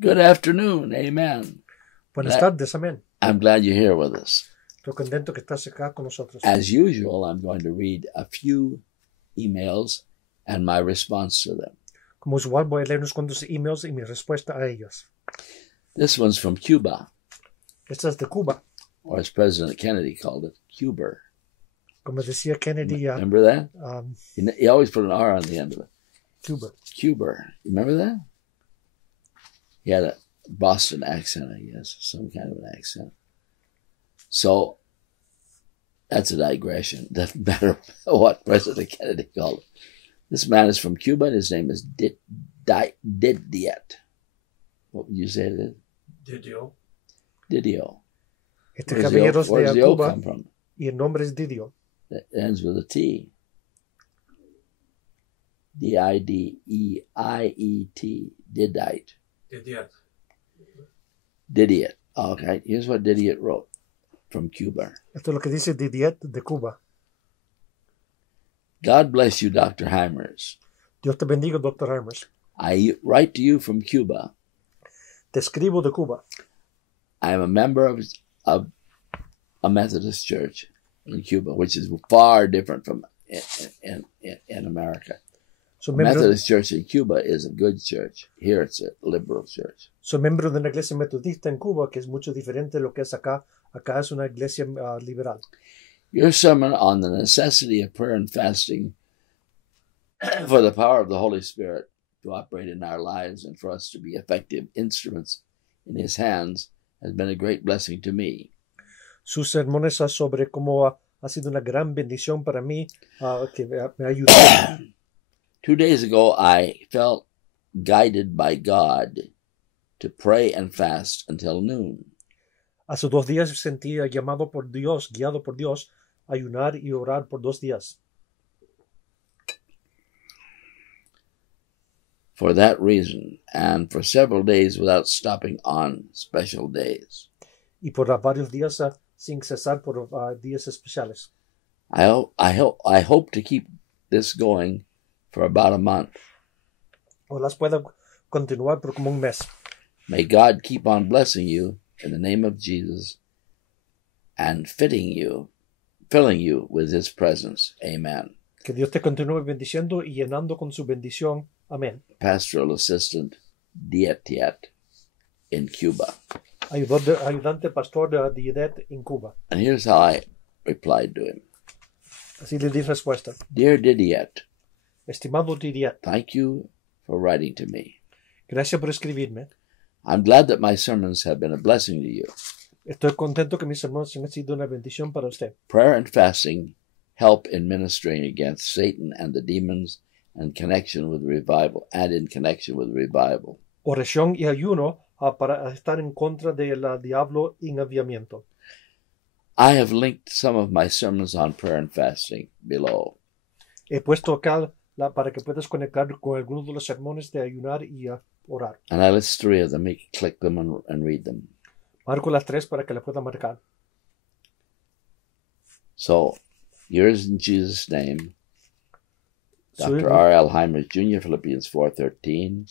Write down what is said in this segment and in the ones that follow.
Good afternoon. Amen. Buenas tardes, amén. I'm glad you're here with us. Estoy contento que estás acá con nosotros. As usual, I'm going to read a few emails and my response to them. Como usual, voy a leer unos cuantos emails y mi respuesta a ellos. This one's from Cuba, Esta es de Cuba. or as President Kennedy called it, Cuba. Como decía Kennedy, Remember that? He always put an R on the end of it. Cuba. Cuba. Remember that? He had a Boston accent, I guess, some kind of an accent. So that's a digression. Doesn't matter what President Kennedy called it. This man is from Cuba, and his name is Didiet. What would you say it is? Didio. Este caballero es Where's de the O Cuba come from? y el nombre es Didio. It ends with a T. Didiet. Didiet. Didiet. Okay, here's what Didiet wrote from Cuba. Esto es lo que dice Didiet de Cuba. God bless you, Dr. Hymers. Dios te bendiga, Dr. Hymers. I write to you from Cuba. Te escribo de Cuba. I am a member of a Methodist church in Cuba, which is far different from in America. Soy A Methodist church in Cuba is a good church. Here it's a liberal church. miembro de una iglesia metodista en Cuba, que es mucho diferente de lo que es acá. Acá es una iglesia liberal. Your sermon on the necessity of prayer and fasting for the power of the Holy Spirit to operate in our lives and for us to be effective instruments in His hands has been a great blessing to me. Sus sermones sobre cómo ha sido una gran bendición para mí, que me ha ayudado. 2 days ago, I felt guided by God to pray and fast until noon. Hace 2 días sentí llamado por Dios, guiado por Dios, a ayunar y orar por 2 días. For that reason, and for several days without stopping on special days. Y por varios días sin cesar por días especiales. I hope to keep this going for about a month. O las pueda continuar por como un mes. May God keep on blessing you in the name of Jesus and filling you with His presence. Amen. Que Dios te continúe bendiciendo y llenando con su bendición. Amén. Pastoral Assistant Diet in Cuba. Ayudante pastor de Diet en Cuba. And here's how I replied to him. Así le di respuesta. Dear Didiet, Estimado Didiet, thank you for writing to me. gracias por escribirme. I'm glad that my sermons have been a blessing to you. Estoy contento que mis sermones han sido una bendición para usted. Prayer and fasting help in ministering against Satan and the demons and in connection with revival. Oración y ayuno para estar en contra del diablo en aviamiento. I have linked some of my sermons on prayer and fasting below. He puesto acá para que puedas conectar con algunos de los sermones de ayunar y orar. And I list 3 of them. You can click them and read them. Marco las 3 para que la pueda marcar. So, yours in Jesus' name, Dr. R.L. Hymers Jr., Philippians 4:13,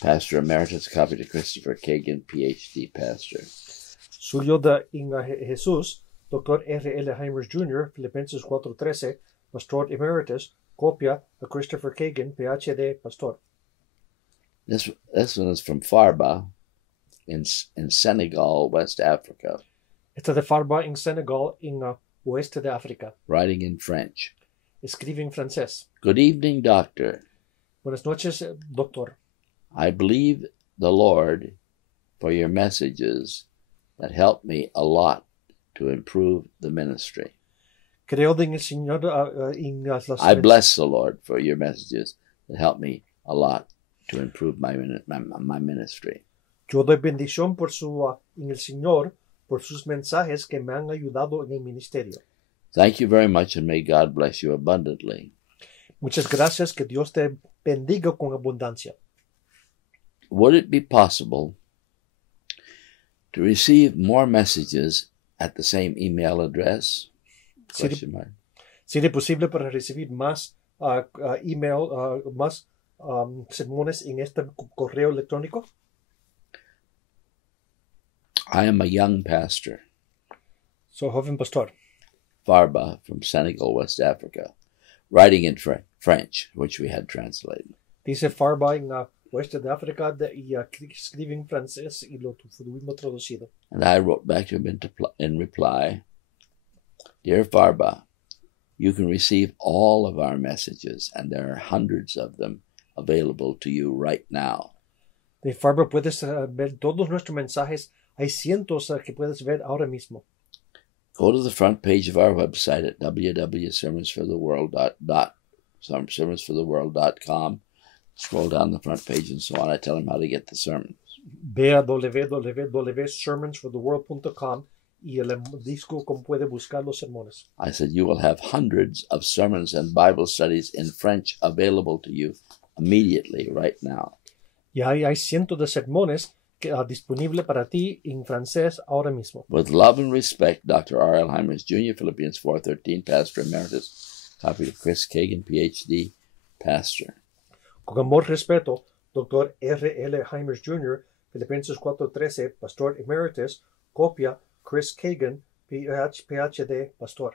Pastor Emeritus, copy to Christopher Kagan, Ph.D. Pastor. Suyo en Jesús, Dr. R.L. Hymers Jr., Filipenses 4:13, Pastor Emeritus, copia a Christopher Kagan, Ph.D. Pastor. This one is from Farba in Senegal, West Africa. Esta de Farba en Senegal, en oeste de África. Writing in French. Escribe en francés. Good evening, Doctor. Buenas noches, Doctor. I believe the Lord for your messages that helped me a lot to improve the ministry. Creo en el Señor en las I bless the Lord for your messages that helped me a lot to improve my ministry. Yo doy bendición en el Señor por sus mensajes que me han ayudado en el ministerio. Thank you very much, and may God bless you abundantly. Muchas gracias, que Dios te bendiga con abundancia. Would it be possible to receive more messages at the same email address? ¿Sería posible para recibir más email, más sermones en este correo electrónico? I am a young pastor, Soy joven pastor. Farba, from Senegal, West Africa, writing in French, which we had translated. Dice Farba en oeste de África y escribe en francés y lo tuvimos traducido. And I wrote back to him in reply, Dear Farba, you can receive all of our messages, and there are hundreds of them available to you right now. De Farba, puedes ver todos nuestros mensajes. Hay cientos que puedes ver ahora mismo. Go to the front page of our website at www.sermonsfortheworld.com. Scroll down the front page and so on. I tell him how to get the sermons. Ve a www.sermonsfortheworld.com y el disco como puede buscar los sermones. I said, you will have hundreds of sermons and Bible studies in French available to you immediately, right now. Y hay cientos de sermones disponible para ti en francés ahora mismo. With love and respect, Dr. R.L. Hymers, Jr., Philippians 4:13, Pastor Emeritus, copy to Chris Kagan, Ph.D., Pastor. Con amor y respeto, Dr. R.L. Hymers, Jr., Filipenses 4:13, Pastor Emeritus, copia Chris Kagan, Ph.D., Pastor.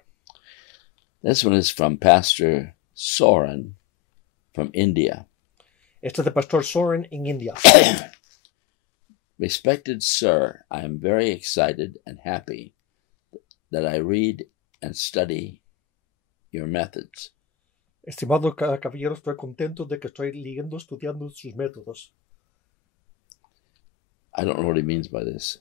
This one is from Pastor Soren from India. Este es de Pastor Soren en India. Respected Sir, I am very excited and happy that I read and study your methods. Estimado caballero, estoy contento de que estoy leyendo, estudiando sus métodos. I don't know what he means by this.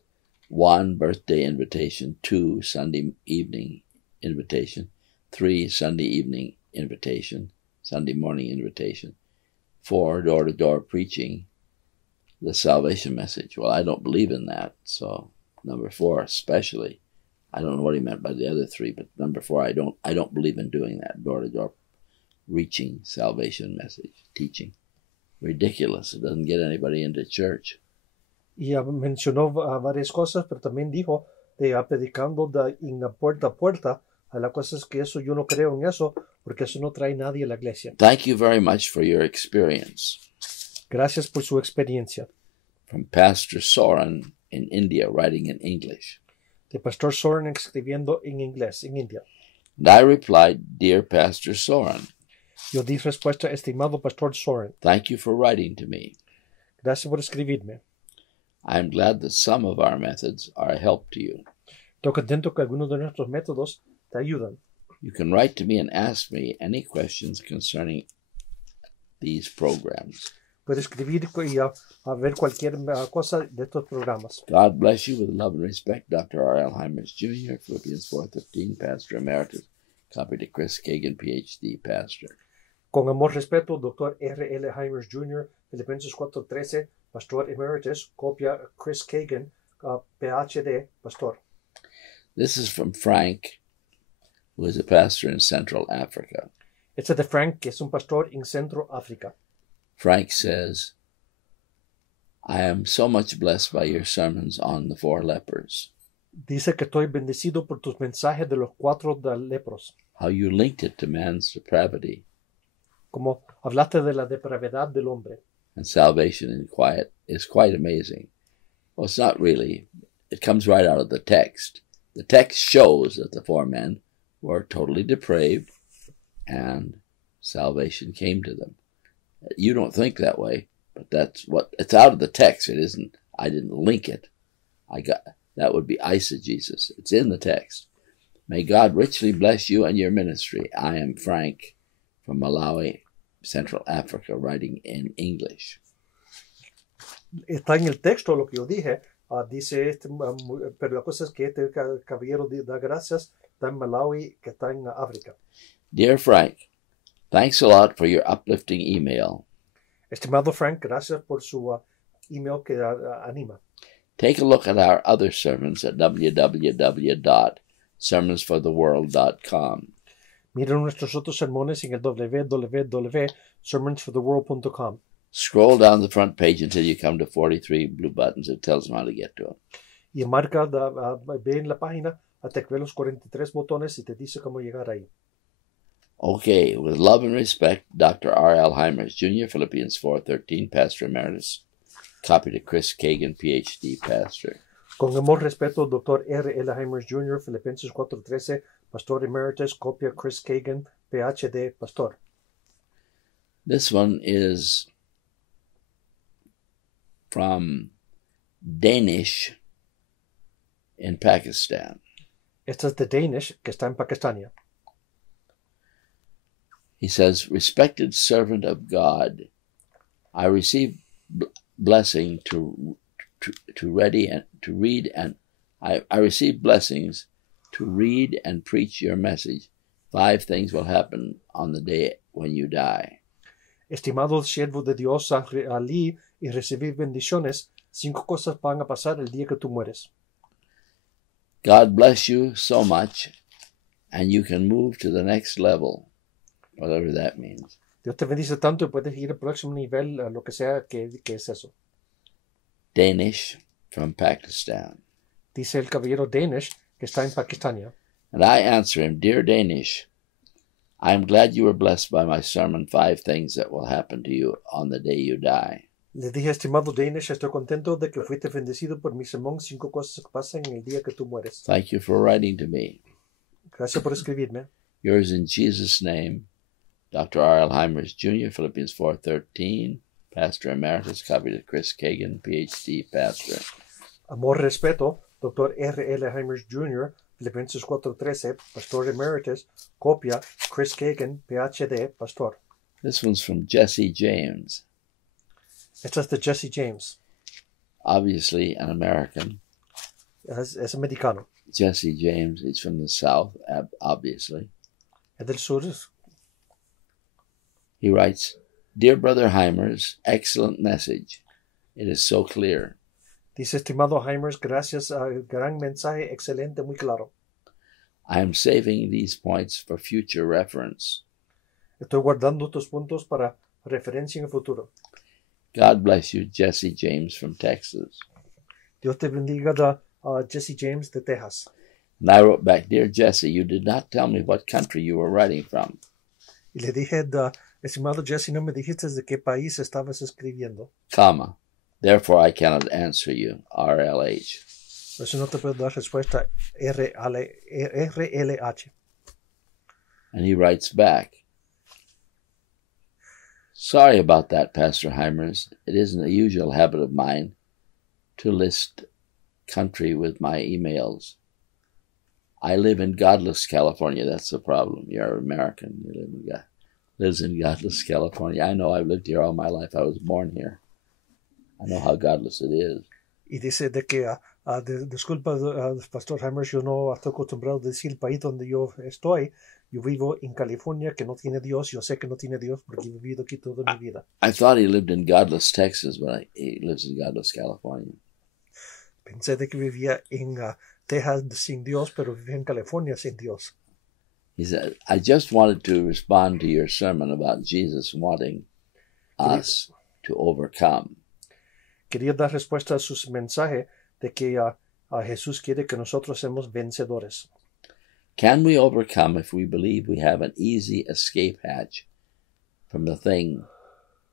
1, birthday invitation. 2, Sunday evening invitation. 3, Sunday evening invitation. Sunday morning invitation. 4, door-to-door preaching. The salvation message. Well, I don't believe in that. So, number 4 especially. I don't know what he meant by the other 3, but number 4, I don't believe in doing that. Door-to-door reaching, salvation message, teaching. Ridiculous. It doesn't get anybody into church. Y mencionó varias cosas, pero también dijo de predicando en puerta a puerta. La cosa es que eso yo no creo en eso, porque eso no trae nadie a la iglesia. Thank you very much for your experience. Gracias por su experiencia. From Pastor Soren in India, writing in English. De Pastor Soren escribiendo en inglés, en India. And I replied, Dear Pastor Soren, Yo di respuesta, estimado Pastor Soren. thank you for writing to me. Gracias por escribirme. I am glad that some of our methods are a help to you. Estoy contento que algunos de nuestros métodos te ayudan. You can write to me and ask me any questions concerning these programs. Puedes escribir y a ver cualquier cosa de estos programas. God bless you with love and respect, Dr. R.L. Hymers, Jr., Philippians 4:15, Pastor Emeritus, copy to Chris Kagan, Ph.D., Pastor. Con amor y respeto, Dr. R.L. Hymers, Jr., Filipenses 4:13, Pastor Emeritus, copia Chris Kagan, Ph.D., Pastor. This is from Frank, who is a pastor in Central Africa. Este es de Frank, que es un pastor en Centro África. Frank says, I am so much blessed by your sermons on the 4 lepers. Dice que estoy bendecido por tus mensajes de los 4 lepros. How you linked it to man's depravity Como hablaste de la depravidad del hombre. and salvation in quiet is quite amazing. Well, it's not really. It comes right out of the text. The text shows that the 4 men were totally depraved and salvation came to them. You don't think that way, but that's what it's out of the text. It isn't. I didn't link it. That would be eisegesis. It's in the text. May God richly bless you and your ministry. I am Frank from Malawi, Central Africa, writing in English. Está en el texto lo que yo dije. Dice pero la cosa es que este caballero da gracias. Está en Malawi, que está en África. Dear Frank, thanks a lot for your uplifting email. Estimado Frank, gracias por su email que anima. Take a look at our other sermons at www.sermonsfortheworld.com. Miren nuestros otros sermones en el www.sermonsfortheworld.com. Scroll down the front page until you come to 43 blue buttons. It tells them how to get to them. Y marca, ve en la página hasta que ve los 43 botones y te dice cómo llegar ahí. Okay, with love and respect, Dr. R.L. Hymers, Jr., Philippians 4:13, Pastor Emeritus. Copy to Chris Kagan, Ph.D., Pastor. Con amor respeto, Dr. R. L. Hymers Jr., Filipenses 4:13, Pastor Emeritus, copia Chris Kagan, PhD, Pastor. This one is from Danish in Pakistan. Esta es de Danish, que está en Pakistania. He says, "Respected servant of God, I receive blessing to read and I receive blessings to read and preach your message. 5 things will happen on the day when you die." Estimado siervo de Dios, Ali, y recibir bendiciones, 5 cosas van a pasar el día que tú mueres. God bless you so much, and you can move to the next level, whatever that means. Dios te bendice tanto y puedes ir al próximo nivel, lo que sea que es eso. Danish from Pakistan. Dice el caballero Danish, que está en Pakistania. And I answer him, "Dear Danish, I am glad you were blessed by my sermon, 5 things that will happen to you on the day you die." Le dije, estimado Danish, estoy contento de que fuiste bendecido por mi sermón, 5 cosas que pasan en el día que tú mueres. Thank you for writing to me. Gracias por escribirme. Yours in Jesus' name, Dr. R.L. Hymers Jr., Philippians 4:13, Pastor Emeritus, copy to Chris Kagan, PhD, Pastor. Amor, respeto, Dr. R. L. Hymers Jr., Filipenses 4:13, Pastor Emeritus, copia, Chris Kagan, PhD, Pastor. This one's from Jesse James, Esta es de Jesse James. obviously an American. Es americano. Jesse James, he's from the South, obviously. Es del sur. He writes, "Dear Brother Hymers, excellent message. It is so clear. Dice, estimado Hymers, gracias al gran mensaje, excelente, muy claro. I am saving these points for future reference. Estoy guardando estos puntos para referencia en el futuro. God bless you, Jesse James from Texas." Dios te bendiga, Jesse James de Texas. And I wrote back, "Dear Jesse, you did not tell me what country you were writing from." Y le dije, estimado Jesse, no me dijiste de qué país estabas escribiendo. Comma. "Therefore I cannot answer you, RLH." Por eso no te puedo dar respuesta RLH. And he writes back, "Sorry about that, Pastor Hymers. It isn't a usual habit of mine to list country with my emails. I live in godless California." That's the problem. You're American. You lives in godless California. I know. I've lived here all my life. I was born here. I know how godless it is. Y dice de que, disculpa, Pastor Hymers, yo no estoy acostumbrado a decir el país donde yo estoy. Yo vivo en California, que no tiene Dios. Yo sé que no tiene Dios porque he vivido aquí toda mi vida. I thought he lived in godless Texas, but he lives in godless California. Pensé de que vivía en Texas sin Dios, pero vivía en California sin Dios. He said, "I just wanted to respond to your sermon about Jesus wanting us to overcome. Quería dar respuesta a sus mensajes de que Jesús quiere que nosotros seamos vencedores. Can we overcome if we believe we have an easy escape hatch from the thing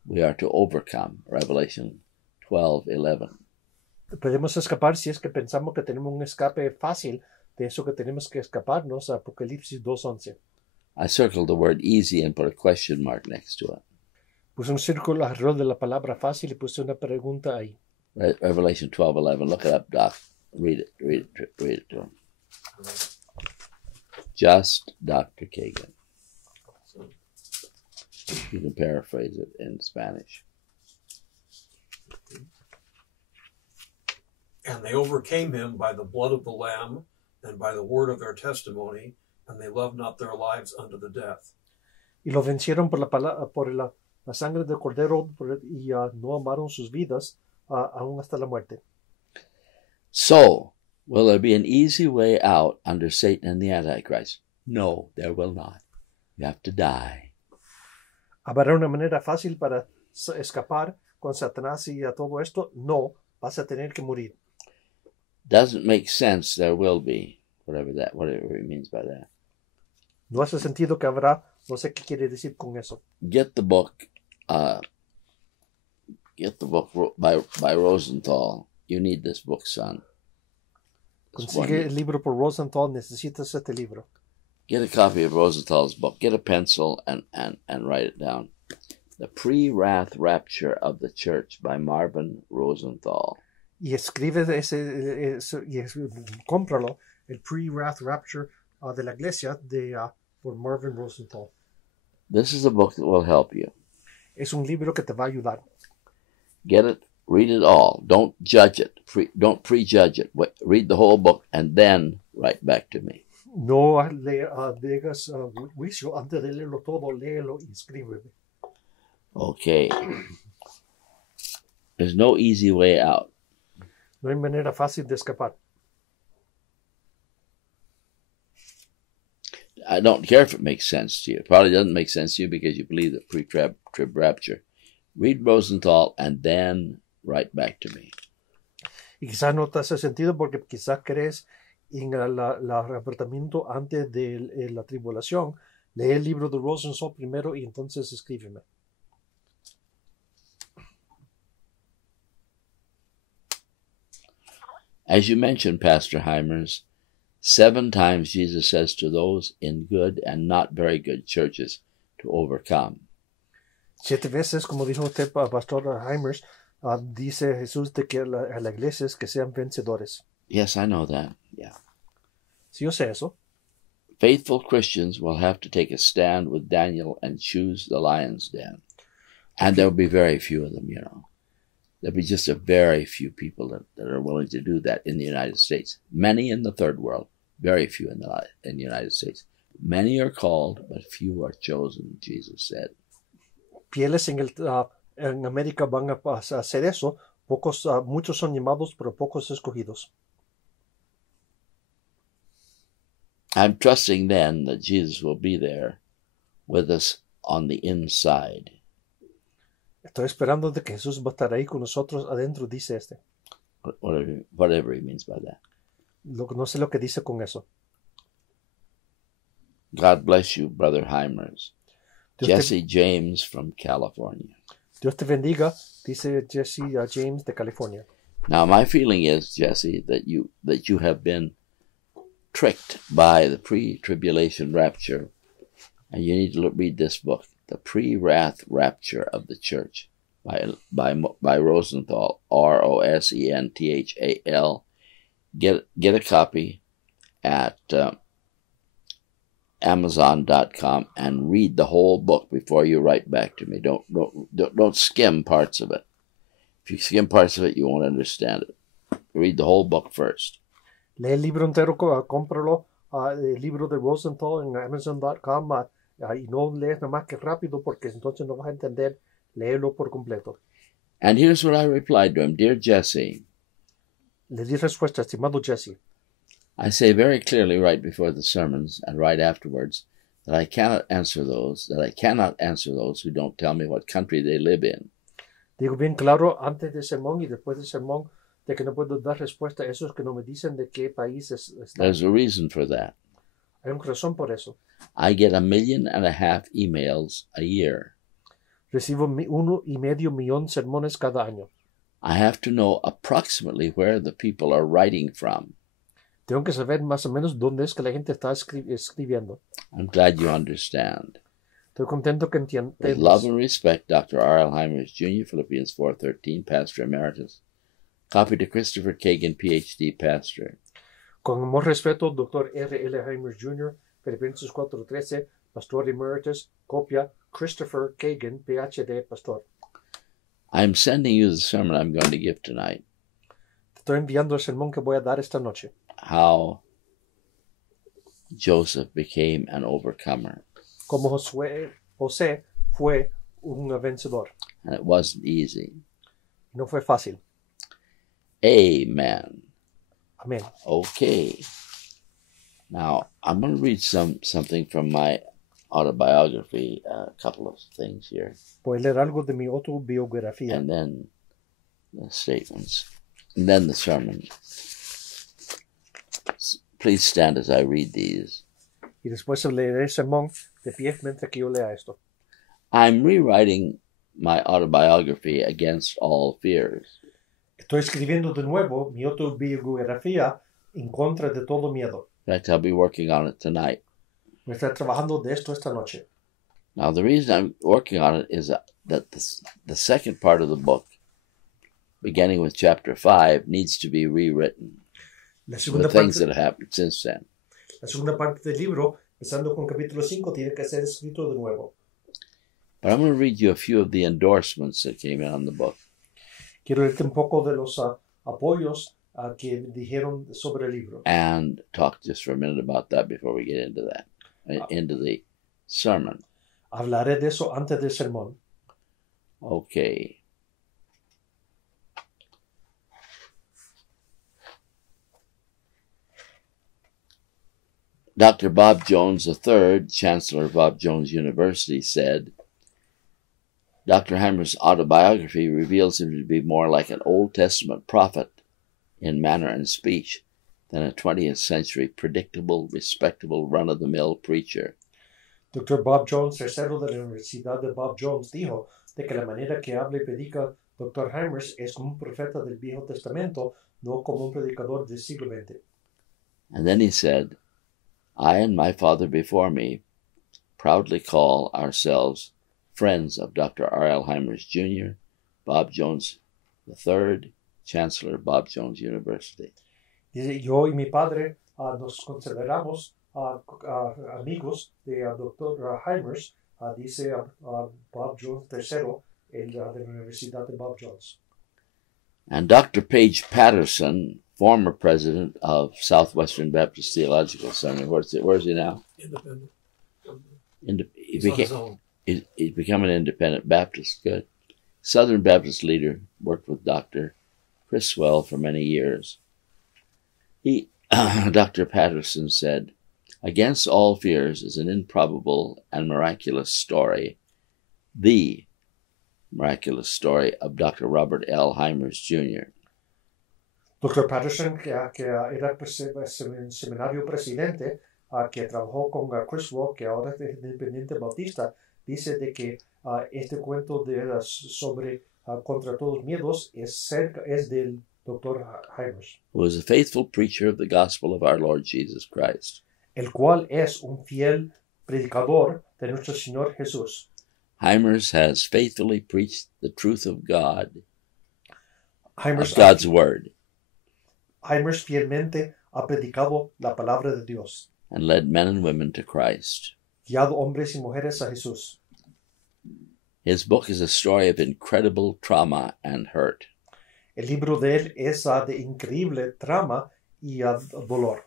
we are to overcome?" Revelation 12:11. Podemos escapar si es que pensamos que tenemos un escape fácil de eso que tenemos que escaparnos. Apocalipsis 2:11. I circled the word easy and put a question mark next to it. Puse un círculo alrededor de la palabra fácil y puse una pregunta ahí. Revelation 12:11. Look it up, Doc. Read it to him. Just Dr. Kagan. You can paraphrase it in Spanish. And they overcame him by the blood of the Lamb and by the word of their testimony, and they loved not their lives unto the death. Y lo vencieron por la sangre del Cordero y no amaron sus vidas aún hasta la muerte. So, will there be an easy way out under Satan and the Antichrist? No, there will not. You have to die. ¿Habrá una manera fácil para escapar con Satanás y a todo esto? No, vas a tener que morir. Doesn't make sense. There will be, whatever he means by that. No hace sentido que habrá. No sé qué quiere decir con eso. Get the book by Rosenthal. You need this book, son. Consigue el libro por Rosenthal. Necesitas este libro. Get a copy of Rosenthal's book. Get a pencil and write it down. The Pre-Wrath Rapture of the Church by Marvin Rosenthal. Y escribe cómpralo, el Pre-Wrath Rapture de la Iglesia por Marvin Rosenthal. This is a book that will help you. Es un libro que te va a ayudar. Get it, read it all. Don't judge it. Don't prejudge it. Read the whole book and then write back to me. No hagas juicio antes de leerlo todo, léelo y escríbeme. Okay. There's no easy way out. No hay manera fácil de escapar. I don't care if it makes sense to you. It probably doesn't make sense to you because you believe the pre-trib rapture. Read Rosenthal and then write back to me. Y quizás no te hace sentido porque quizás crees en el arrebatamiento antes de la tribulación. Lee el libro de Rosenthal primero y entonces escríbeme. As you mentioned, Pastor Hymers, 7 times Jesus says to those in good and not very good churches to overcome. 7 veces, como dijo usted, Pastor Hymers, dice Jesús de que a las iglesias que sean vencedores. Yes, I know that. Yeah. Sí, yo sé eso. Faithful Christians will have to take a stand with Daniel and choose the lion's den. And there'll be very few of them, you know. There'll be just a very few people that are willing to do that in the United States. Many in the third world, very few in the United States. Many are called, but few are chosen, Jesus said. Fieles en América van a hacer eso. Muchos son llamados, pero pocos escogidos. I'm trusting then that Jesus will be there with us on the inside. Estoy esperando de que Jesús va a estar ahí con nosotros adentro, dice este. Whatever he means by that. No sé lo que dice con eso. God bless you, Brother Hymers. Jesse James from California. Dios te bendiga, dice Jesse James de California. Now, my feeling is, Jesse, that you have been tricked by the pre-tribulation rapture, and you need to read this book, The Pre-Wrath Rapture of the Church, by Rosenthal, Rosenthal. Get a copy at Amazon.com and read the whole book before you write back to me. Don't skim parts of it. If you skim parts of it, you won't understand it. Read the whole book first. Lee el libro entero, cómpralo, el libro de Rosenthal en Amazon.com y no lees nada más que rápido porque entonces no vas a entender. Léelo por completo. And here's what I replied to him. Dear Jesse. Le di respuesta, estimado Jesse. I say very clearly right before the sermons and right afterwards that I cannot answer those who don't tell me what country they live in. Digo bien claro antes del sermón y después del sermón de que no puedo dar respuesta a esos que no me dicen de qué países están. There's a reason for that. Hay una razón por eso. I get 1.5 million emails a year. Recibo 1.5 millón sermones cada año. I have to know approximately where the people are writing from. Tengo que saber más o menos dónde es que la gente está escribiendo. I'm glad you understand. Estoy contento que entiendas. With love and respect, Dr. R.L. Hymers, Jr., Philippians 4:13, Pastor Emeritus. Copy to Christopher Kagan, Ph.D., Pastor. Con amor y respeto, Dr. R.L. Hymers, Jr., Filipenses 4:13, Pastor Emeritus. Copia, Christopher Kagan, Ph.D., Pastor. I'm sending you the sermon I'm going to give tonight. Te estoy enviando el sermón que voy a dar esta noche. How Joseph became an overcomer. Como José fue un vencedor. And it wasn't easy. No fue fácil. Amen. Amén. Okay. Now, I'm going to read something from my autobiography, a couple of things here. Voy a leer algo de mi autobiografía. And then the statements. And then the sermon. Please stand as I read these. Y después leeré el sermón de pie mientras que yo lea esto. I'm rewriting my autobiography against all fears. Estoy escribiendo de nuevo mi autobiografía en contra de todo miedo. In fact, I'll be working on it tonight. Voy a estar trabajando de esto esta noche. Now, the reason I'm working on it is that the second part of the book, beginning with chapter 5, needs to be rewritten La with segunda things parte, that have happened since then. la segunda parte del libro, empezando con capítulo 5, tiene que ser escrito de nuevo. But I'm going to read you a few of the endorsements that came in on the book. Quiero leerte un poco de los apoyos que dijeron sobre el libro. And talk just for a minute about that before we get into that, into the sermon. Hablaré de eso antes del sermón. Okay. Dr. Bob Jones III, Chancellor of Bob Jones University, said, Dr. Hymers' autobiography reveals him to be more like an Old Testament prophet in manner and speech than a 20th century predictable, respectable, run-of-the-mill preacher. Dr. Bob Jones, tercero de la Universidad de Bob Jones, dijo de que la manera que habla y predica Dr. Hymers es como un profeta del Viejo Testamento, no como un predicador del siglo XX. And then he said, I and my father before me proudly call ourselves friends of Dr. R.L. Hymers Jr., Bob Jones III, Chancellor of Bob Jones University. Dice, yo y mi padre nos consideramos amigos de Dr. Hymers, dice Bob Jones III, de la Universidad de Bob Jones. And Dr. Paige Patterson, former president of Southwestern Baptist Theological Seminary, where is he now? Independent. He's become an independent Baptist. Good. Southern Baptist leader, worked with Dr. Criswell for many years. Dr. Patterson said, Against all fears is an improbable and miraculous story, the miraculous story of Dr. Robert L. Hymers Jr. Dr. Patterson, que era seminario presidente, que trabajó con Criswell, que ahora es independiente bautista, dice de que este cuento sobre contra todos miedos es del Dr. Hymers, who was a faithful preacher of the gospel of our Lord Jesus Christ. El cual es un fiel predicador de nuestro Señor Jesús. Hymers has faithfully preached the truth of God, Hymers, of God's word, Hymers fielmente ha predicado la palabra de Dios, and led men and women to Christ. guiado hombres y mujeres a Jesús. His book is a story of incredible trauma and hurt. El libro de él es de increíble trama y dolor.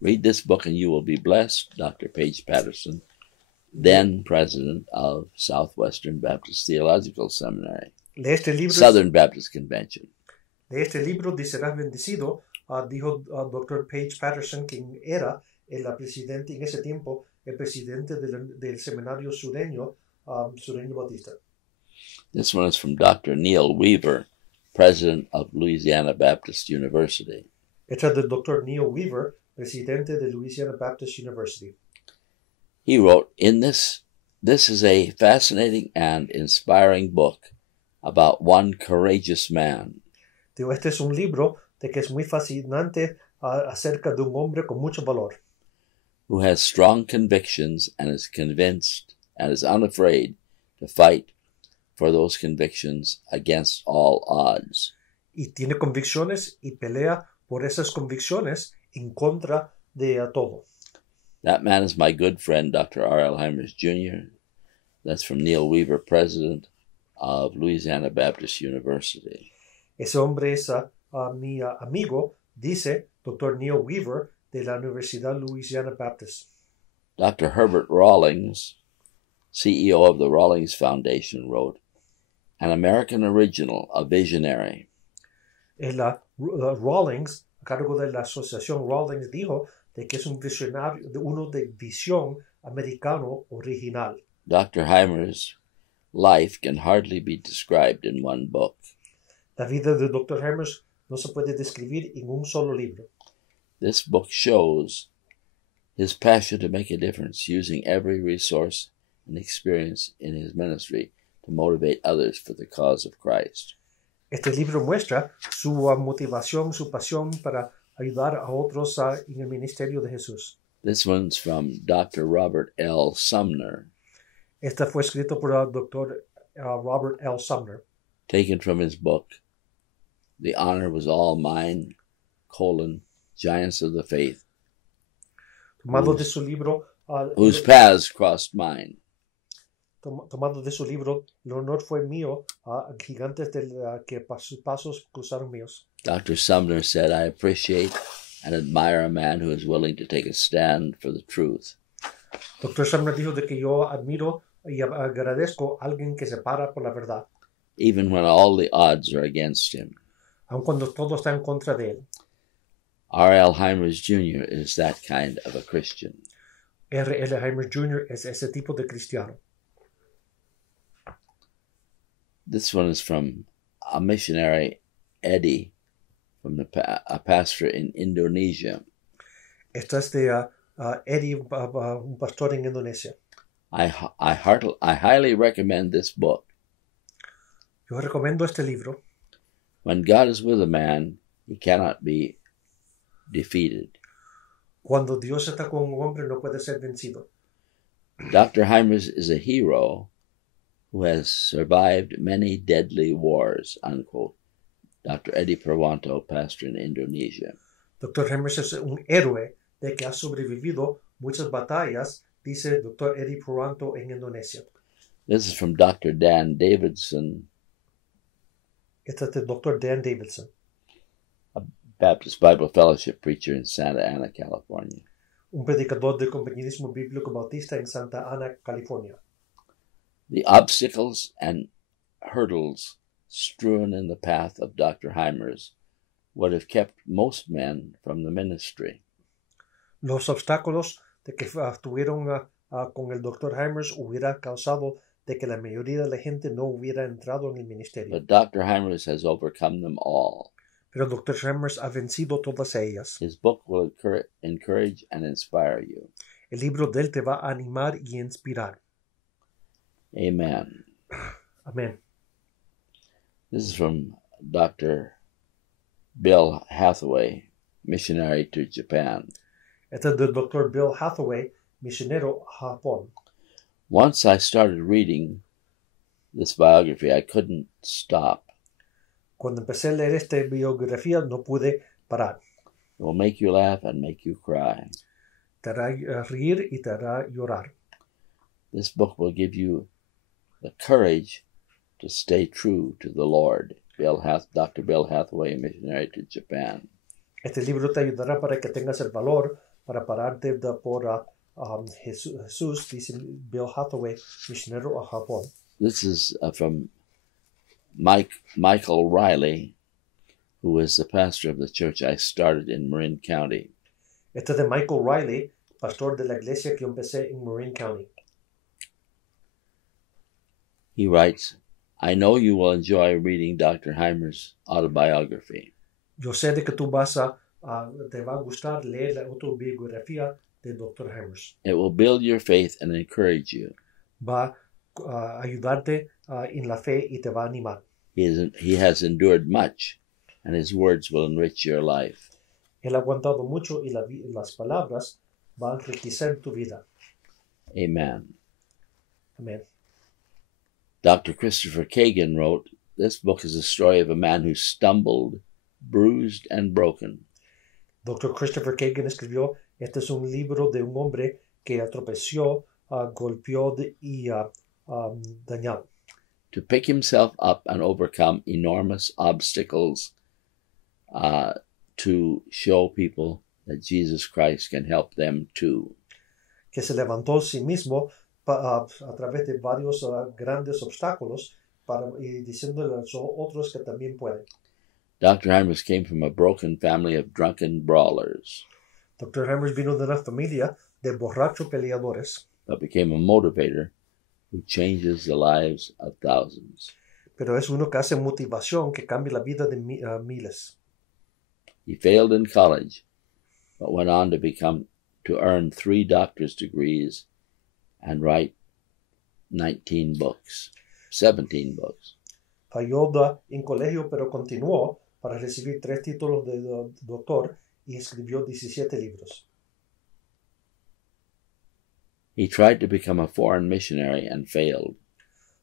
Read this book and you will be blessed, Dr. Paige Patterson, then president of Southwestern Baptist Theological Seminary, Lee este libro, Southern Baptist Convention. de este libro serás bendecido, dijo Dr. Paige Patterson, quien era el presidente en ese tiempo, el presidente del seminario sureño Bautista. This one is from Dr. Neil Weaver, president of Louisiana Baptist University. Esta es del Dr. Neil Weaver, presidente de Louisiana Baptist University. He wrote, this is a fascinating and inspiring book about one courageous man Digo, este es un libro de que es muy fascinante acerca de un hombre con mucho valor, who has strong convictions and is convinced and is unafraid to fight for those convictions against all odds. y tiene convicciones y pelea por esas convicciones en contra de todo. That man is my good friend, Dr. R.L. Hymers Jr. That's from Neil Weaver, president of Louisiana Baptist University. Ese hombre es mi amigo, dice Dr. Neil Weaver de la Universidad Louisiana Baptist. Dr. Herbert Rawlings, CEO of the Rawlings Foundation, wrote, An American original, a visionary. Rawlings, a cargo de la asociación Rawlings, dijo de que es un visionario, uno de visión americano original. Dr. Hymers' life can hardly be described in one book. La vida de Dr. Hymers no se puede describir en un solo libro. This book shows his passion to make a difference, using every resource and experience in his ministry to motivate others for the cause of Christ. Este libro muestra su motivación, su pasión para ayudar a otros en el ministerio de Jesús. This one's from Dr. Robert L. Sumner, Esta fue escrito por el Dr. Robert L. Sumner, taken from his book, The Honor Was All Mine, Giants of the Faith, tomado de su libro, whose paths crossed mine. tomado de su libro, el honor fue mío, gigantes que sus pasos cruzaron míos. Dr. Sumner said, I appreciate and admire a man who is willing to take a stand for the truth. Dr. Sumner dijo de que yo admiro y agradezco a alguien que se para por la verdad, even when all the odds are against him. aun cuando todo está en contra de él. R.L. Hymers Jr. is that kind of a Christian. R.L. Hymers Jr. es ese tipo de cristiano. This one is from a missionary, Eddie, from a pastor in Indonesia. Esta es de Eddie, un pastor en Indonesia. I highly recommend this book. Yo recomiendo este libro. When God is with a man, he cannot be defeated. Cuando Dios está con un hombre, no puede ser vencido. Dr. Hymers is a hero who has survived many deadly wars, unquote. Dr. Eddie Purwanto, pastor in Indonesia. Dr. Hymers es un héroe de que ha sobrevivido muchas batallas, dice Dr. Eddie Purwanto en Indonesia. This is from Dr. Dan Davidson, Este es de Dr. Dan Davidson, a Baptist Bible Fellowship preacher in Santa Ana, California. un predicador del compañerismo bíblico bautista en Santa Ana, California. The obstacles and hurdles strewn in the path of Dr. Hymers would have kept most men from the ministry. Los obstáculos de que tuvieron con el Dr. Hymers hubiera causado de que la mayoría de la gente no hubiera entrado en el ministerio. But Dr. Hymers has overcome them all. Pero Dr. Hymers ha vencido todas ellas. His book will encourage and inspire you. El libro de él te va a animar y inspirar. Amen. Amén. This is from Dr. Bill Hathaway, missionary to Japan. Este es del Dr. Bill Hathaway, misionero a Japón. Once I started reading this biography, I couldn't stop. Cuando empecé a leer esta biografía no pude parar. It will make you laugh and make you cry. Te hará reír y te hará llorar. This book will give you the courage to stay true to the Lord. Dr. Bill Hathaway, missionary to Japan. Este libro te ayudará para que tengas el valor para pararte por Jesús, dice Bill Hathaway, misionero a Japón. This is from Michael Riley, who is the pastor of the church I started in Marin County. Este es de Michael Riley, pastor de la iglesia que yo empecé en Marin County. He writes, I know you will enjoy reading Dr. Hymers' autobiography. Yo sé de que tú te va a gustar leer la autobiografía de Dr. Hymers. It will build your faith and encourage you. Va a ayudarte en la fe y te va a animar. He has endured much, and his words will enrich your life. Él ha aguantado mucho y las palabras van a enriquecer tu vida. Amen. Amén. Dr. Christopher Kagan wrote, this book is a story of a man who stumbled, bruised, and broken. Dr. Christopher Kagan escribió, este es un libro de un hombre que atropeció, golpeó y dañado. To pick himself up and overcome enormous obstacles to show people that Jesus Christ can help them too. Que se levantó a sí mismo a través de varios grandes obstáculos y diciéndole a los otros que también pueden. Dr. Hymers came from a broken family of drunken brawlers, Dr. Hymers vino de una familia de borrachos peleadores, but became a motivator who changes the lives of thousands. pero es uno que hace motivación que cambia la vida de miles. He failed in college, but went on to earn 3 doctor's degrees and write 17 books. Falló en colegio, pero continuó para recibir 3 títulos de doctor y escribió 17 libros. He tried to become a foreign missionary and failed.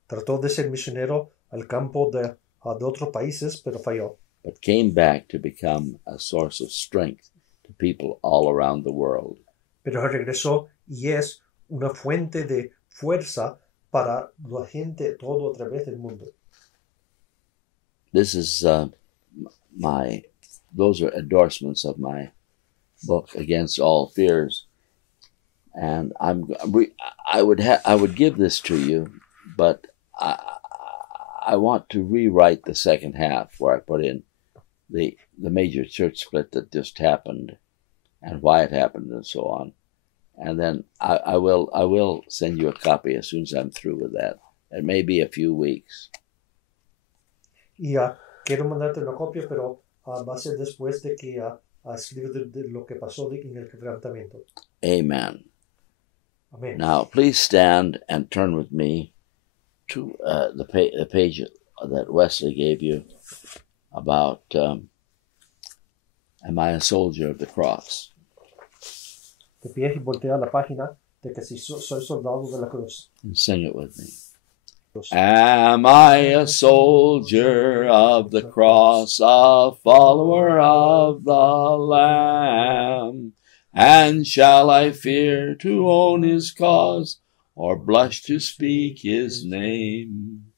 Trató de ser misionero al campo de otros países, pero falló. But came back to become a source of strength to people all around the world. Pero regresó y es una fuente de fuerza para la gente todo a través del mundo. This is those are endorsements of my book, Against All Fears. And I would give this to you, but I want to rewrite the second half where I put in the major church split that just happened and why it happened and so on. And then I will send you a copy as soon as I'm through with that. It may be a few weeks. Y quiero mandarte una copia, pero va a ser después de que escriba de lo que pasó en el quebrantamiento. Amen. Amén. Now, please stand and turn with me to the page that Wesley gave you about Am I a Soldier of the Cross? Te pies y voltea la página de que si soy soldado de la cruz. And sing it with me. Am I a soldier of the cross, a follower of the Lamb? And shall I fear to own his cause, or blush to speak his name?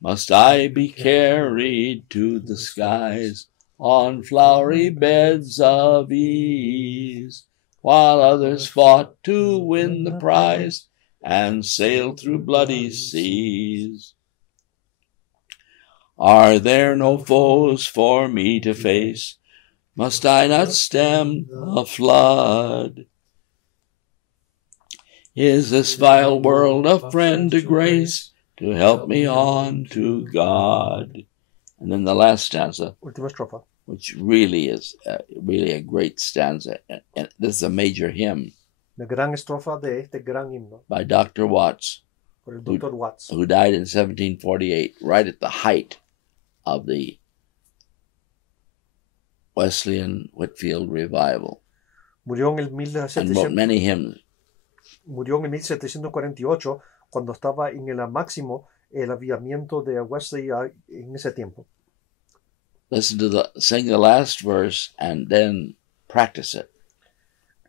Must I be carried to the skies on flowery beds of ease, while others fought to win the prize and sailed through bloody seas? Are there no foes for me to face? Must I not stem the flood? Is this vile world a friend to grace, to help me on to God? And then the last stanza, Última estrofa. which really is really a great stanza, and this is a major hymn La gran estrofa de este gran himno by Dr. Watts, por el Dr. Watts, who died in 1748, right at the height of the Wesleyan Whitfield revival, murió en el and wrote many hymns. Murió en el 1748 cuando estaba en el máximo el avivamiento de Wesley en ese tiempo. Listen to sing the last verse and then practice it.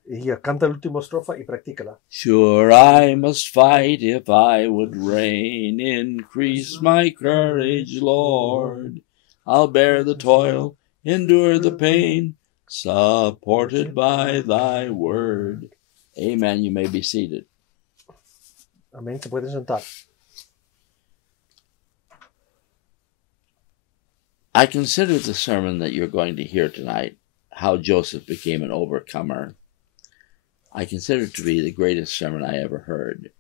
Y canta la última estrofa y practícala. Sure I must fight if I would reign. Increase my courage, Lord. I'll bear the toil, endure the pain, supported by thy word. Amen. You may be seated. Amén. Se puede sentar. I consider the sermon that you're going to hear tonight, How Joseph Became an Overcomer, I consider it to be the greatest sermon I ever heard.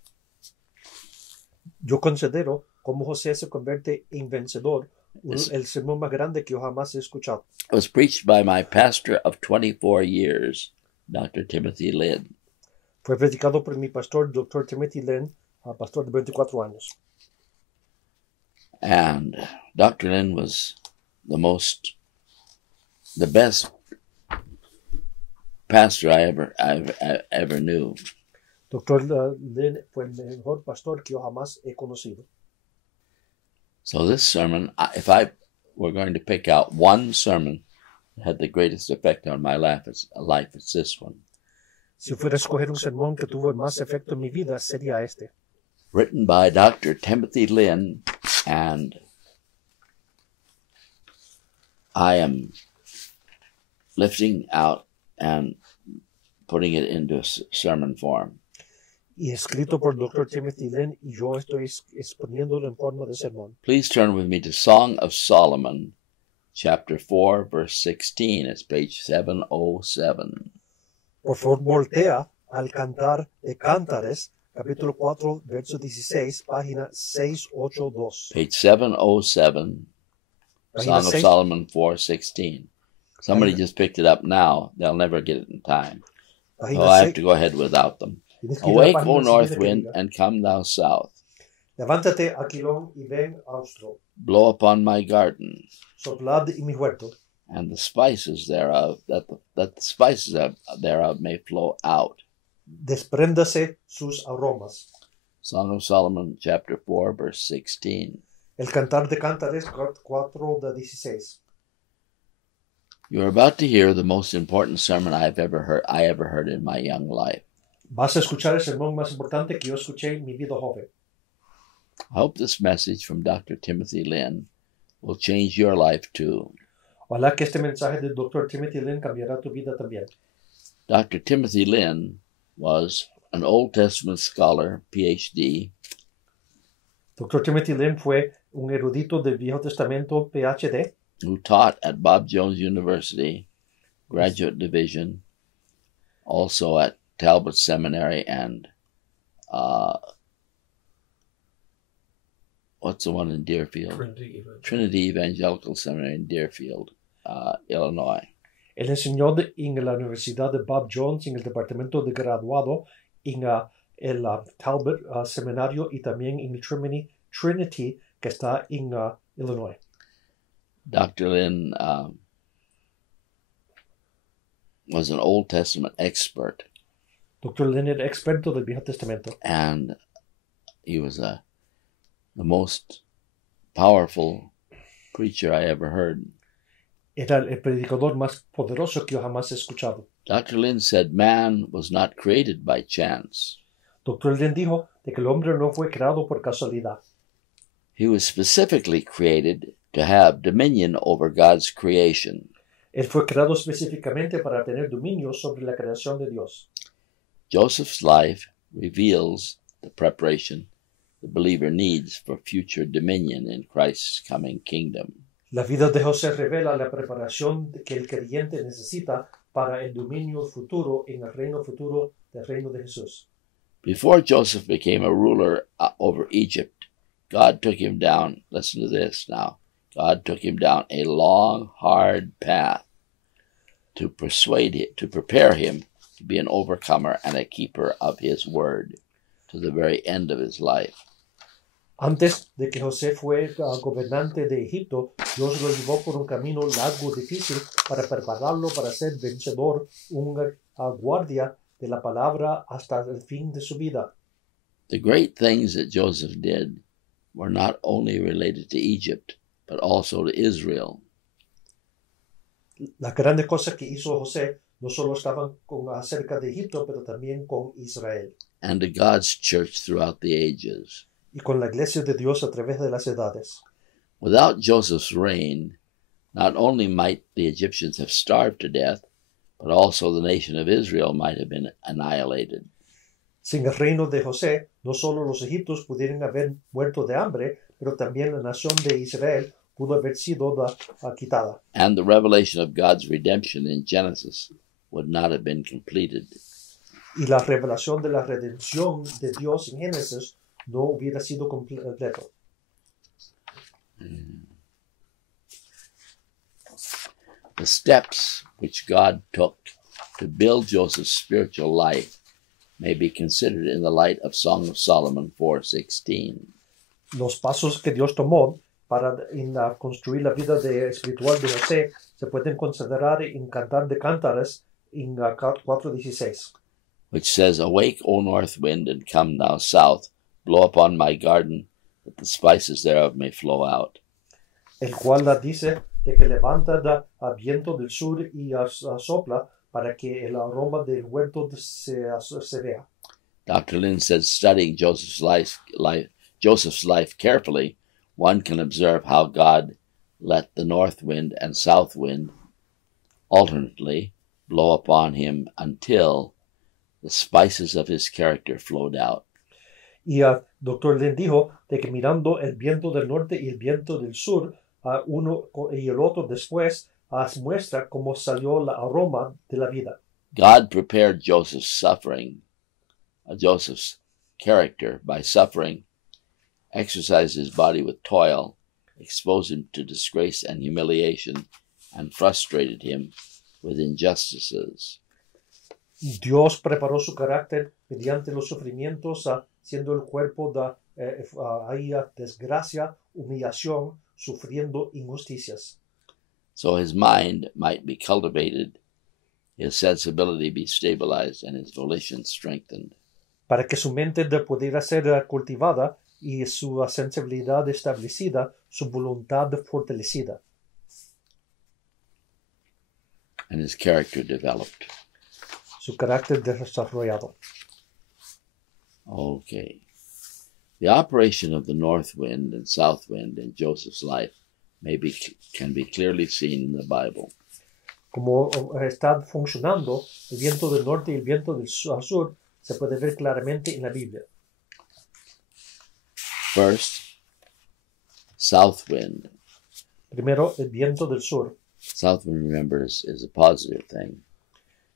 Yo considero cómo José se convierte en vencedor, el sermón más grande que yo jamás he escuchado. It was preached by my pastor of 24 years, Dr. Timothy Lynn. Fue predicado por mi pastor, Dr. Timothy Lynn, pastor de 24 años. And Dr. Lynn was the best pastor I ever knew. Dr. Lynn fue el mejor pastor que yo jamás he conocido. So this sermon, if I were going to pick out one sermon that had the greatest effect on my life, it's this one. Si fuera a escoger un sermón que tuvo más efecto en mi vida, sería este. Written by Dr. Timothy Lynn, and I am lifting out and putting it into sermon form. Y escrito por Dr. Timothy Lynn, y yo estoy exponiéndolo en forma de sermón. Please turn with me to Song of Solomon, chapter 4, verse 16. It's page 707. Por favor, voltea al Cantar de Cántares, capítulo 4, verso 16, página 682. Page 707, Song of Solomon 4:16. Somebody just picked it up now. They'll never get it in time. So I have to go ahead without them. Awake, O north wind, and come thou south. Levántate, Aquilón, y ven austro. Blow upon my garden, Soplad y mi huerto, and the spices thereof, that the spices thereof may flow out. Despréndase sus aromas. Song of Solomon, chapter 4, verse 16. El Cantar de Cántares 4:16. You are about to hear the most important sermon I ever heard in my young life. Vas a escuchar el sermón más importante que yo escuché en mi vida joven. I hope this message from Dr. Timothy Lynn will change your life too. Ojalá que este mensaje del Dr. Timothy Lynn cambiará tu vida también. Dr. Timothy Lynn was an Old Testament scholar, PhD, Dr. Timothy Lynn fue un erudito del Viejo Testamento, PhD, who taught at Bob Jones University, Graduate Division, also at Talbot Seminary and what's the one in Deerfield? Trinity Evangelical Seminary in Deerfield, Illinois. Él enseñó en la Universidad de Bob Jones, en el departamento de graduado, en el Talbot Seminario y también en el Trinity, que está en Illinois. Dr. Lynn was an Old Testament expert. Dr. Lynn era experto del Viejo Testamento. And he was the most powerful preacher I ever heard. Era el predicador más poderoso que yo jamás he escuchado. Dr. Lynn said man was not created by chance. Dr. Lynn dijo de que el hombre no fue creado por casualidad. He was specifically created to have dominion over God's creation. Él fue creado específicamente para tener dominio sobre la creación de Dios. Joseph's life reveals the preparation the believer needs for future dominion in Christ's coming kingdom. La vida de José revela la preparación que el creyente necesita para el dominio futuro en el reino futuro del reino de Jesús. Before Joseph became a ruler over Egypt, God took him down, listen to this now, God took him down a long, hard path to prepare him to be an overcomer and a keeper of his word to the very end of his life. Antes de que José fue gobernante de Egipto, Dios lo llevó por un camino largo, difícil, para prepararlo para ser vencedor, un guardia de la palabra hasta el fin de su vida. The great things that Joseph did were not only related to Egypt, but also to Israel. Las grandes cosas que hizo José no solo estaban acerca de Egipto, pero también con Israel. And to God's church throughout the ages. Y con la iglesia de Dios a través de las edades. Without Joseph's reign, not only might the Egyptians have starved to death, but also the nation of Israel might have been annihilated. Sin el reino de José, no solo los egipcios pudieran haber muerto de hambre, pero también la nación de Israel pudo haber sido quitada. And the revelation of God's redemption in Genesis would not have been completed. Y la revelación de la redención de Dios en Génesis no hubiera sido completo. The steps which God took to build Joseph's spiritual life may be considered in the light of Song of Solomon 4:16. Los pasos que Dios tomó para construir la vida espiritual de José se pueden considerar en Cantar de Cántares en 4:16. Which says, Awake, O north wind, and come thou south, blow upon my garden, that the spices thereof may flow out. El cual dice de que levanta a viento del sur y sopla para que el aroma del huerto se vea. Dr. Lynn said, studying Joseph's life carefully, one can observe how God let the north wind and south wind alternately blow upon him until the spices of his character flowed out. Y Dr. Lynn dijo de que mirando el viento del norte y el viento del sur, uno y el otro después muestra cómo salió el aroma de la vida. God prepared Joseph's character by suffering, exercised his body with toil, exposed him to disgrace and humiliation, and frustrated him with injustices. Dios preparó su carácter mediante los sufrimientos, siendo el cuerpo desgracia, humillación, sufriendo injusticias. so his mind might be cultivated, his sensibility be stabilized, and his volition strengthened. para que su mente pudiera ser cultivada y su sensibilidad establecida, su voluntad fortalecida, And his character developed. su carácter desarrollado. Okay. The operation of the north wind and south wind in Joseph's life can be clearly seen in the Bible. Como está funcionando el viento del norte y el viento del sur, se puede ver claramente en la Biblia. First, south wind. Primero, el viento del sur. South wind, remember, is a positive thing.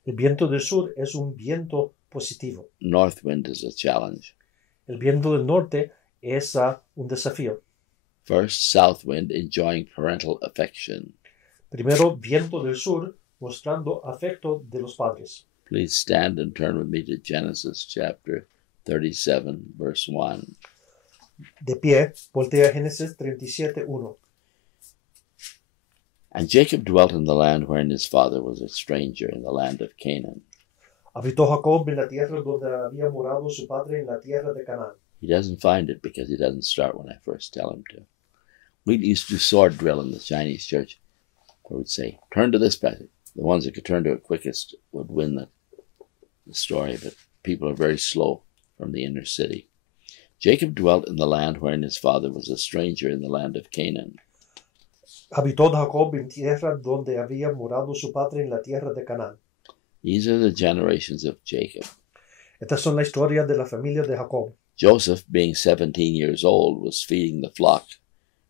El viento del sur es un viento positivo. North wind is a challenge. El viento del norte es un desafío. First, south wind enjoying parental affection. Primero, viento del sur mostrando afecto de los padres. Please stand and turn with me to Genesis chapter 37, verse 1. De pie, voltea a Génesis 37:1. And Jacob dwelt in the land wherein his father was a stranger, in the land of Canaan. Habitó Jacob en la tierra donde había morado su padre, en la tierra de Canaán. He doesn't find it because he doesn't start when I first tell him to. We used to do sword drill in the Chinese church, where we'd say, turn to this passage. The ones that could turn to it quickest would win the story, but people are very slow from the inner city. Jacob dwelt in the land wherein his father was a stranger, in the land of Canaan. Habitó Jacob en tierra donde había morado su padre, en la tierra de Canaán. These are the generations of Jacob. Estas son la historia de la familia de Jacob. Joseph, being 17 years old, was feeding the flock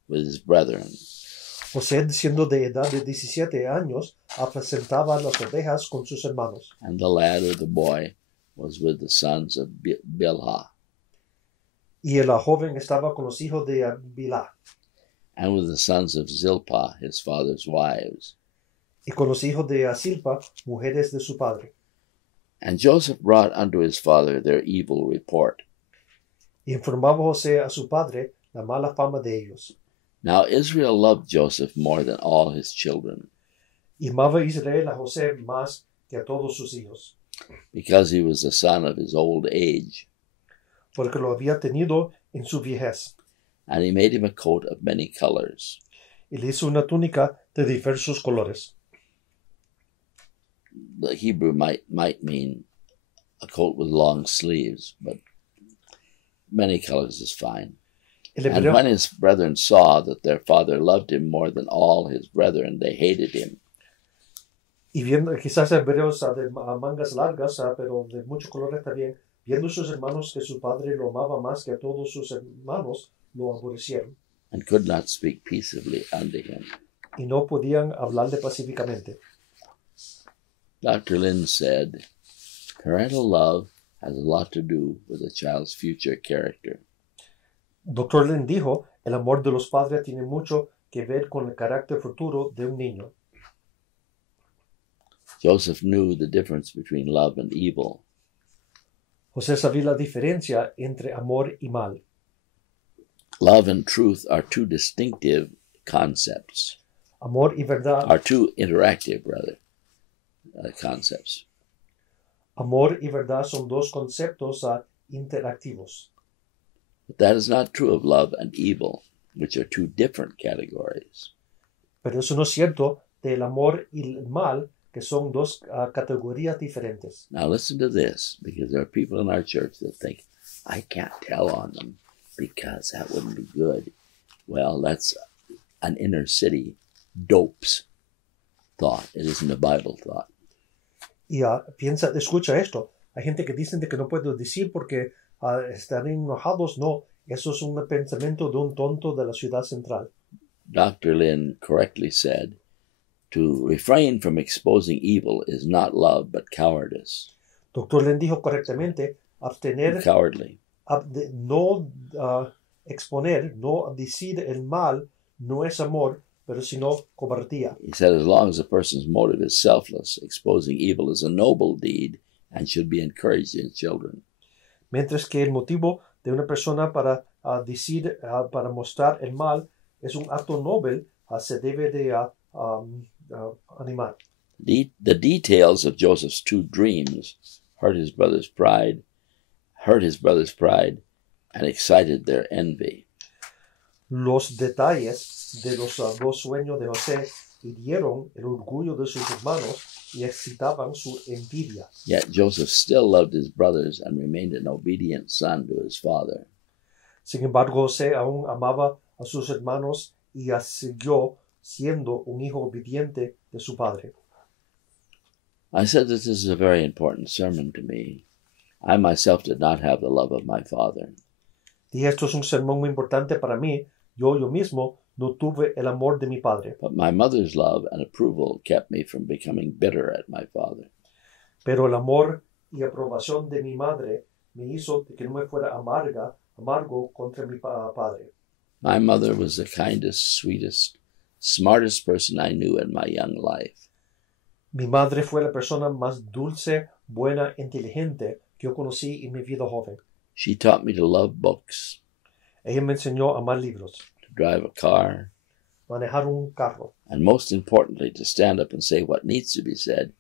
with his brethren. José, siendo de edad de 17 años, apacentaba las ovejas con sus hermanos. And the lad or the boy was with the sons of Bilhah, Y el joven estaba con los hijos de Bilhah, and with the sons of Zilpah, his father's wives. y con los hijos de Zilpa, mujeres de su padre. And Joseph brought unto his father their evil report. Y informaba José a su padre la mala fama de ellos. Now Israel loved Joseph more than all his children, Y amaba Israel a José más que a todos sus hijos, because he was the son of his old age. porque lo había tenido en su vejez. And he made him a coat of many colors. Y le hizo una túnica de diversos colores. The Hebrew might mean a coat with long sleeves, but many colors is fine. El And hebreo, when his brethren saw that their father loved him more than all his brethren, they hated him. y viendo, quizás hebreos de mangas largas, pero de muchos colores también, viendo sus hermanos que su padre lo amaba más que a todos sus hermanos, lo aborrecieron. And could not speak peaceably unto him. Y no podían hablarle pacíficamente. Dr. Lynn said, parental love has a lot to do with a child's future character. Dr. Lynn dijo, el amor de los padres tiene mucho que ver con el carácter futuro de un niño. Joseph knew the difference between love and evil. José sabía la diferencia entre amor y mal. Love and truth are two distinctive concepts, Amor y verdad, are two interactive, concepts. amor y verdad son dos conceptos interactivos. But that is not true of love and evil, which are two different categories. Pero eso no es cierto del amor y el mal, que son dos categorías diferentes. Now listen to this, because there are people in our church that think, I can't tell on them because that wouldn't be good. Well, that's an inner city dope's thought. It isn't a Bible thought. Y escucha esto. Hay gente que dicen de que no puedo decir porque están enojados. No, eso es un pensamiento de un tonto de la ciudad central. Dr. Lynn correctly said, to refrain from exposing evil is not love, but cowardice. Dr. Lynn dijo correctamente, abstener, Cowardly. no exponer, no decir el mal, no es amor, pero sino cobardía. He said, as long as a person's motive is selfless, exposing evil is a noble deed and should be encouraged in children. Mientras que el motivo de una persona para decir, para mostrar el mal, es un acto noble, se debe de animal. The details of Joseph's two dreams hurt his brother's pride, and excited their envy. Los detalles de los dos sueños de José hirieron el orgullo de sus hermanos y excitaban su envidia. Yet Joseph still loved his brothers and remained an obedient son to his father. Sin embargo, José aún amaba a sus hermanos y siguió siendo un hijo obediente de su padre. I said that this is a very important sermon to me. I myself did not have the love of my father. Dije, esto es un sermón muy importante para mí. Yo mismo no tuve el amor de mi padre. But my mother's love and approval kept me from becoming bitter at my father. Pero el amor y aprobación de mi madre me hizo que no me fuera amargo contra mi padre. My mother was the kindest, sweetest, smartest person I knew in my young life. Mi madre fue la persona más dulce, buena, inteligente que yo conocí en mi vida joven. She taught me to love books, Ella me enseñó a amar libros, to drive a car, manejar un carro, and most importantly, to stand up and say what needs to be said,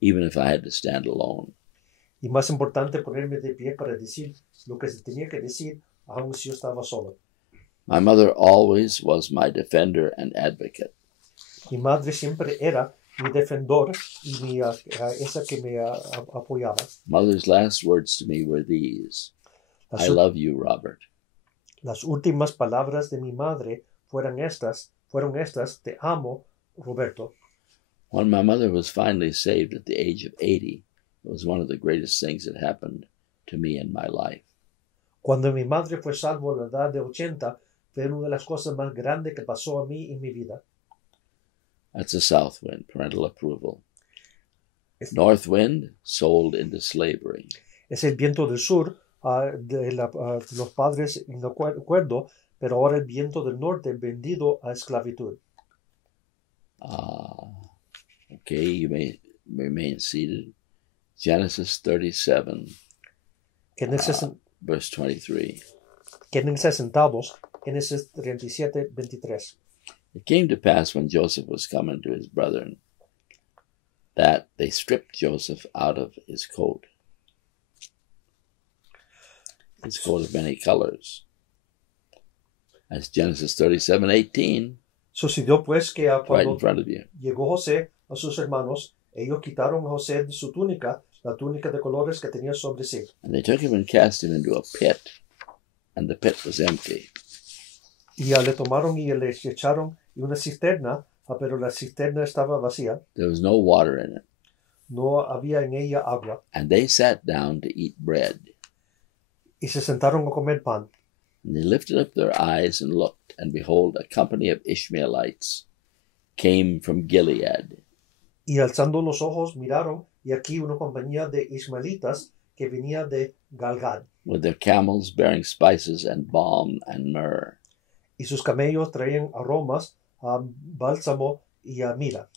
even if I had to stand alone. y más importante, ponerme de pie para decir lo que se tenía que decir, aun si yo estaba solo. My mother always was my defender and advocate. Mi madre siempre era mi defensor y esa que me apoyaba. Mother's last words to me were these: Las, I love you, Robert. las últimas palabras de mi madre fueron estas, te amo, Roberto. When my mother was finally saved at the age of 80, it was one of the greatest things that happened to me in my life. Cuando mi madre fue salvo a la edad de 80, fue una de las cosas más grandes que pasó a mí en mi vida. That's the south wind, parental approval. North wind, sold into slavery. Es el viento del sur de los padres en acuerdo, pero ahora el viento del norte vendido a esclavitud. Okay, you may remain seated. Genesis 37, verse 23. Quédense sentados. Génesis 37, 23. It came to pass when Joseph was coming to his brethren that they stripped Joseph out of his coat of many colors. That's Genesis 37:18, Sucedió pues que right in cuando front of you. llegó José a sus hermanos, ellos quitaron a José de su túnica, la túnica de colores que tenía sobre sí. And they took him and cast him into a pit, and the pit was empty. Y le tomaron y le echaron en una cisterna, pero la cisterna estaba vacía. There was no water in it. No había en ella agua. And they sat down to eat bread. Y se sentaron a comer pan. And they lifted up their eyes and looked, and behold, a company of Ishmaelites came from Gilead. Y alzando los ojos miraron, y aquí una compañía de ismaelitas que venía de Galgad. With their camels bearing spices and balm and myrrh. Y sus camellos traían aromas, bálsamo y mira.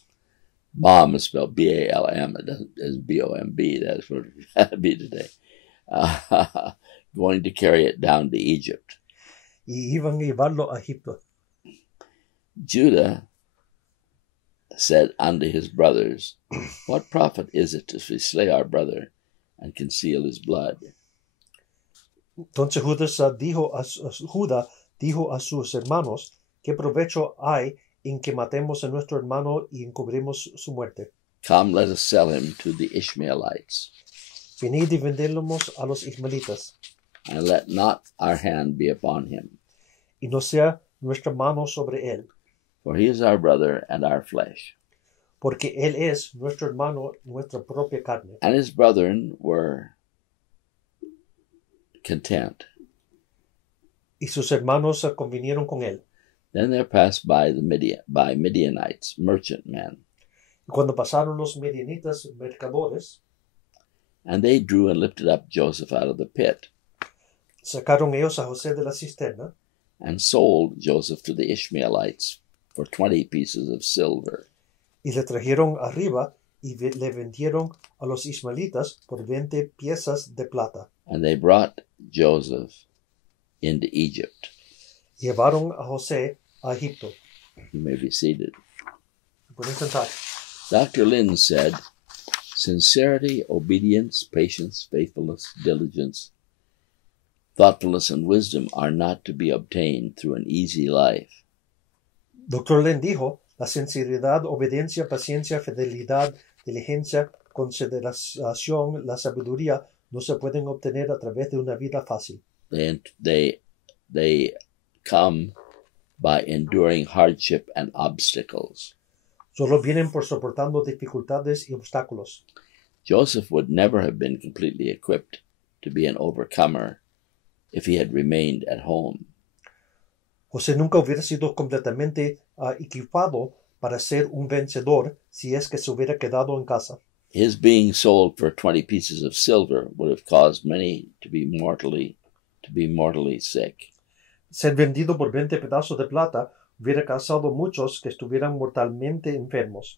Balm is spelled B-A-L-M. It doesn't, it's B-O-M-B. That's what it'd be today. Going to carry it down to Egypt. Y iban a llevarlo a Egipto. Judah said unto his brothers, What profit is it if we slay our brother and conceal his blood? Entonces Judá dijo a sus hermanos, ¿qué provecho hay en que matemos a nuestro hermano y encubrimos su muerte? Come, let us sell him to the Ishmaelites, Venid y vendemos a los ismaelitas, and let not our hand be upon him. y no sea nuestra mano sobre él, For he is our brother and our flesh. porque él es nuestro hermano, nuestra propia carne. And his brethren were content. Y sus hermanos convinieron con él. Then there passed by Midianites, merchantmen, Y cuando pasaron los medianitas mercadores, and they drew and lifted up Joseph out of the pit, sacaron ellos a José de la cisterna, and sold Joseph to the Ishmaelites for 20 pieces of silver. y le trajeron arriba y le vendieron a los ismaelitas por 20 piezas de plata. And they brought Joseph into Egypt. Llevaron a José a Egipto. You may be seated. Pueden sentar. Dr. Lin said, sincerity, obedience, patience, faithfulness, diligence, thoughtfulness, and wisdom are not to be obtained through an easy life. Dr. Len dijo, la sinceridad, obediencia, paciencia, fidelidad, diligencia, consideración, la sabiduría no se pueden obtener a través de una vida fácil. They come by enduring hardship and obstacles. Solo vienen por soportando dificultades y obstáculos. Joseph would never have been completely equipped to be an overcomer if he had remained at home. José nunca hubiera sido completamente equipado para ser un vencedor si es que se hubiera quedado en casa. His being sold for 20 pieces of silver would have caused many to be mortally sick. Ser vendido por 20 pedazos de plata hubiera causado muchos que estuvieran mortalmente enfermos.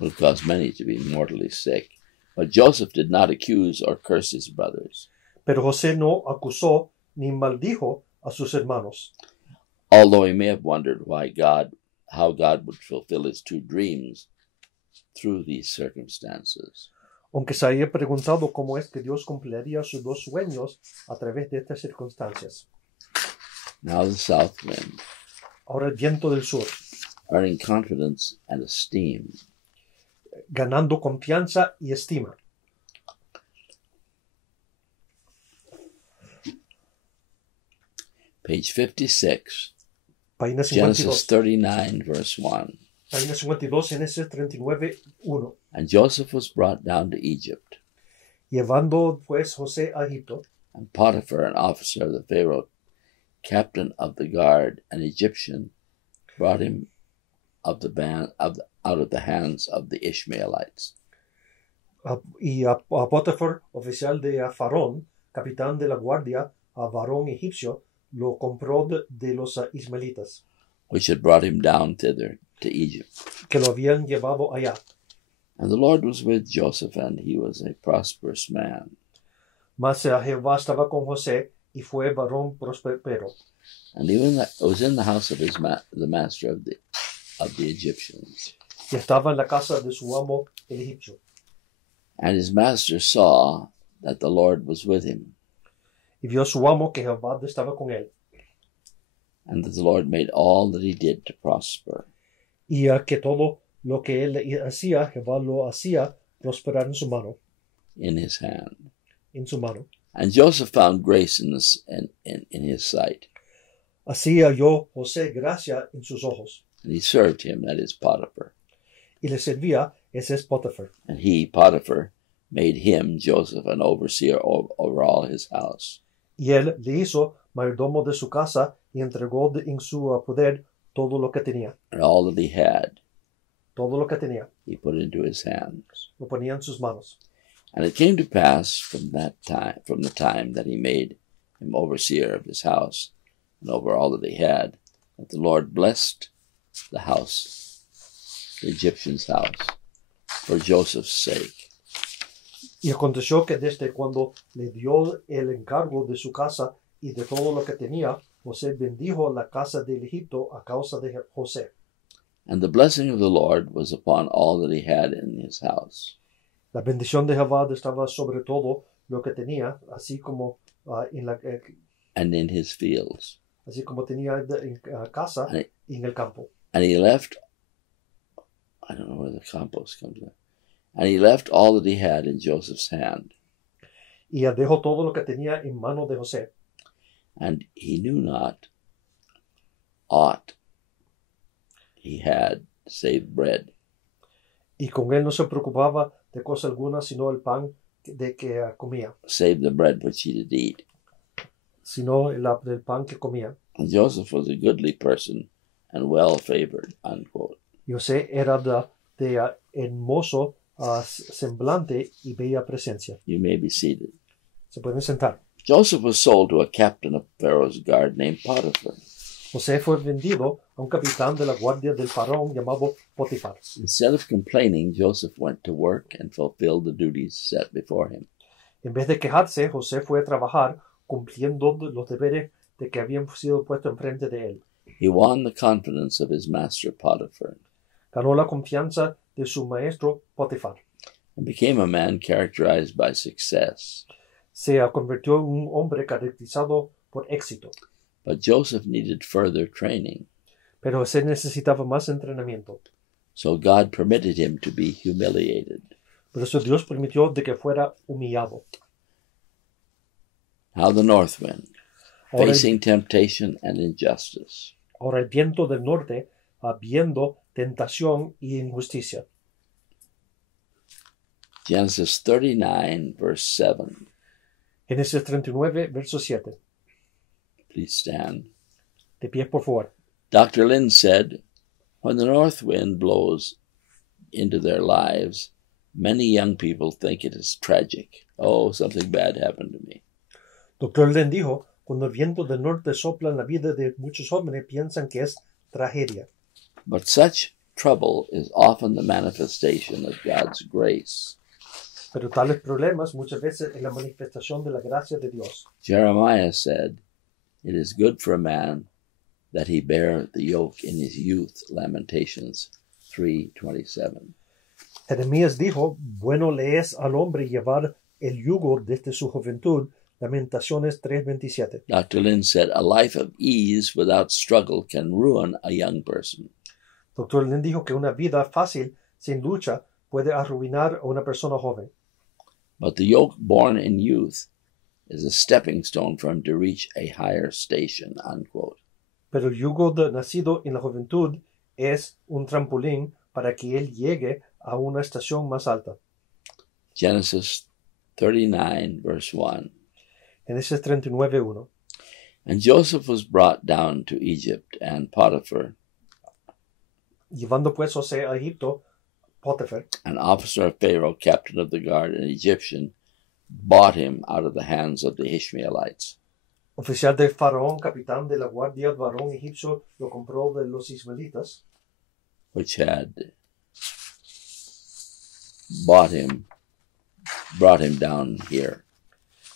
Would have caused many to be mortally sick. But Joseph did not accuse or curse his brothers. Pero José no acusó ni maldijo a sus hermanos. Although he may have wondered how God would fulfill his two dreams through these circumstances. Aunque se haya preguntado cómo es que Dios cumpliría sus dos sueños a través de estas circunstancias. Now the south wind, Ahora el viento del sur, earning confidence and esteem. ganando confianza y estima. Page 56, Página Genesis 52. 39, verse 1. Página 52, Génesis 39, 1. And Joseph was brought down to Egypt, Llevando pues José a Egipto, and Potiphar, an officer of the Pharaoh, captain of the guard, an Egyptian, brought him out of the hands of the Ishmaelites. y a Potifar, oficial de Faraón, capitán de la guardia, a varón egipcio, lo compró de los ismaelitas, which had brought him down thither to Egypt. que lo habían llevado allá. And the Lord was with Joseph, and he was a prosperous man. Mas Jehová estaba con José, y fue varón próspero. And he was in the house of the master of the Egyptians. Y estaba en la casa de su amo, el egipcio. And his master saw that the Lord was with him, Y vio su amo que Jehová estaba con él, and that the Lord made all that he did to prosper. y que todo lo que él hacía, Jehová lo hacía prosperar en su mano, In his hand. en su mano. And Joseph found grace in his sight, Así halló José gracia en sus ojos, and he served him, that is Potiphar. y le servía, ese es Potifar. And he, Potiphar, made him, Joseph, an overseer over all his house. Y él le hizo mayordomo de su casa y entregó en su poder todo lo que tenía. And all that he had, Todo lo que tenía, he put into his hands. lo ponía en sus manos. And it came to pass from the time that he made him overseer of his house and over all that he had, that the Lord blessed the house, the Egyptian's house, for Joseph's sake. Y aconteció que desde cuando le dio el encargo de su casa y de todo lo que tenía, José bendijo la casa del Egipto a causa de José. And the blessing of the Lord was upon all that he had in his house. La bendición de Jehová estaba sobre todo lo que tenía, así como And in his fields. así como tenía en casa y en el campo. And he left, I don't know where the compost comes in. And he left all that he had in Joseph's hand. Y dejó todo lo que tenía en mano de José. And he knew not aught he had save bread. Y con él no se preocupaba de cosa alguna, sino el pan de que comía, Save the bread which he did eat. sino del pan que comía. And Joseph was a goodly person and well favored, unquote. José era de hermoso semblante y bella presencia. You may be seated. Se pueden sentar. Joseph was sold to a captain of Pharaoh's guard named Potiphar. José fue vendido a un capitán de la guardia del faraón llamado Potifar. Instead of complaining, Joseph went to work and fulfilled the duties set before him. En vez de quejarse, José fue a trabajar cumpliendo los deberes de que habían sido puestos enfrente de él. He won the confidence of his master Potiphar. ganó la confianza de su maestro Potifar. and became a man characterized by success. Se convirtió en un hombre caracterizado por éxito, But Joseph needed further training, pero se necesitaba más entrenamiento. so God permitted him to be humiliated. Por eso Dios permitió de que fuera humillado. How the north wind, Ahora facing temptation and injustice. Ahora el viento del norte, viendo tentación y injusticia. Genesis 39, verse 7. Génesis 39, verso 7. Please stand. De pie, por favor. Dr. Lynn said, when the north wind blows into their lives, many young people think it is tragic. Oh, something bad happened to me. Dr. Len dijo, cuando el viento del norte sopla en la vida de muchos jóvenes, piensan que es tragedia. But such trouble is often the manifestation of God's grace. Pero tales problemas muchas veces es la manifestación de la gracia de Dios. Jeremiah said, it is good for a man that he bear the yoke in his youth. Lamentations 3:27. Jeremías dijo, bueno le es al hombre llevar el yugo desde su juventud. Lamentaciones 3:27. Dr. Lynn said, a life of ease without struggle can ruin a young person. Dr. Len dijo que una vida fácil, sin lucha, puede arruinar a una persona joven. But the yoke born in youth is a stepping stone for him to reach a higher station, unquote. Pero el yugo nacido en la juventud es un trampolín para que él llegue a una estación más alta. Genesis 39, verse 1. Génesis 39:1. And Joseph was brought down to Egypt, and Potiphar, Llevando pues José a Egipto, Potifar, an officer of Pharaoh, captain of the guard, an Egyptian, bought him out of the hands of the Ishmaelites. oficial del faraón, capitán de la guardia, varón egipcio, lo compró de los ismaelitas, Which had brought him down here.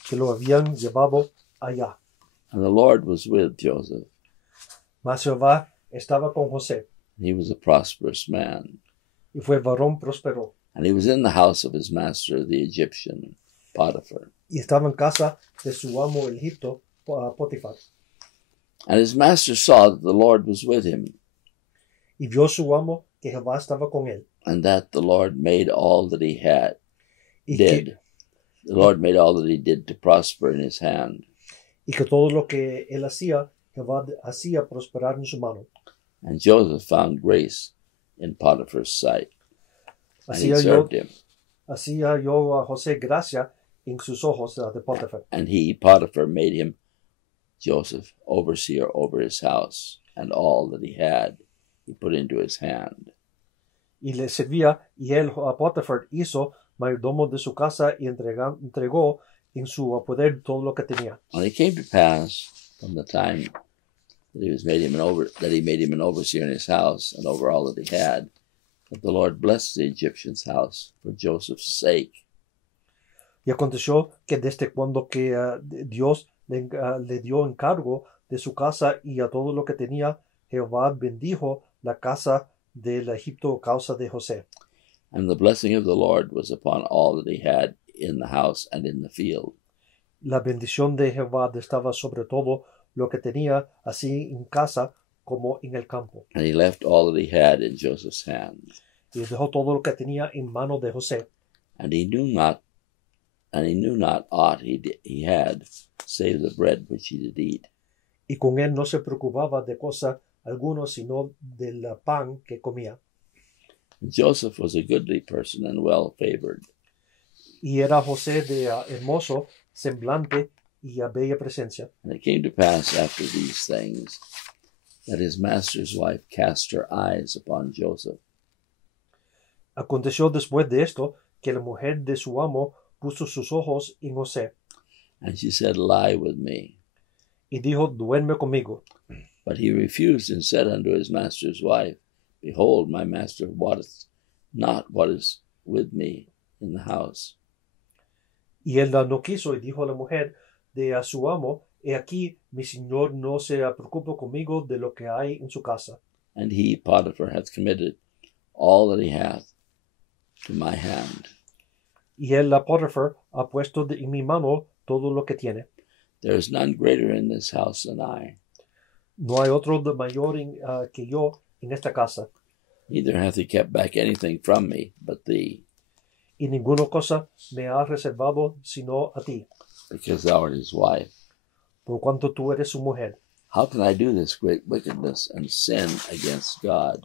que lo habían llevado allá. And the Lord was with Joseph. Mas Jehová estaba con José, He was a prosperous man. y fue varón próspero, And he was in the house of his master, the Egyptian, Potiphar. y estaba en casa de su amo el Egipto, Potifar. And his master saw that the Lord was with him, Y vio su amo que Jehová estaba con él, and that the Lord made all that he had, y did. The Lord made all that he did to prosper in his hand. que todo lo que él hacía, Jehová hacía prosperar en su mano. And Joseph found grace in Potiphar's sight, and he Hacía served him. yo a José gracia en sus ojos de Potifar. And he, Potiphar, made him, Joseph, overseer over his house, and all that he had he put into his hand. Y le servía, y él a Potifar hizo mayordomo de su casa y entregó en su poder todo lo que tenía. And it came to pass from the time that he made him an overseer in his house and over all that he had, that the Lord blessed the Egyptian's house for Joseph's sake. Y aconteció que desde cuando que Dios le dio encargo de su casa y a todo lo que tenía, Jehová bendijo la casa del Egipto a causa de José. And the blessing of the Lord was upon all that he had in the house and in the field. La bendición de Jehová estaba sobre todo lo que tenía, así en casa como en el campo. And he left all that he had in Joseph's hand. Y dejó todo lo que tenía en mano de José. And he knew not aught he had, save the bread which he did eat. Y con él no se preocupaba de cosa alguna, sino del pan que comía. Joseph was a goodly person and well favored. Y era José de hermoso semblante y a bella presencia. And it came to pass after these things that his master's wife cast her eyes upon Joseph. Aconteció después de esto que la mujer de su amo puso sus ojos en José And she said, lie with me. y dijo, duerme conmigo. But he refused and said unto his master's wife, behold, my master wotteth not what is with me in the house. Y él no quiso y dijo a la mujer de a su amo, he aquí, mi señor no se preocupa conmigo de lo que hay en su casa. And he, Potiphar, hath committed all that he hath to my hand. Y él, a Potiphar, ha puesto en mi mano todo lo que tiene. There is none greater in this house than I. No hay otro de mayor que yo en esta casa. Neither hath he kept back anything from me but thee, Y ninguna cosa me ha reservado sino a ti, because thou art his wife. por cuanto tú eres su mujer. How can I do this great wickedness and sin against God?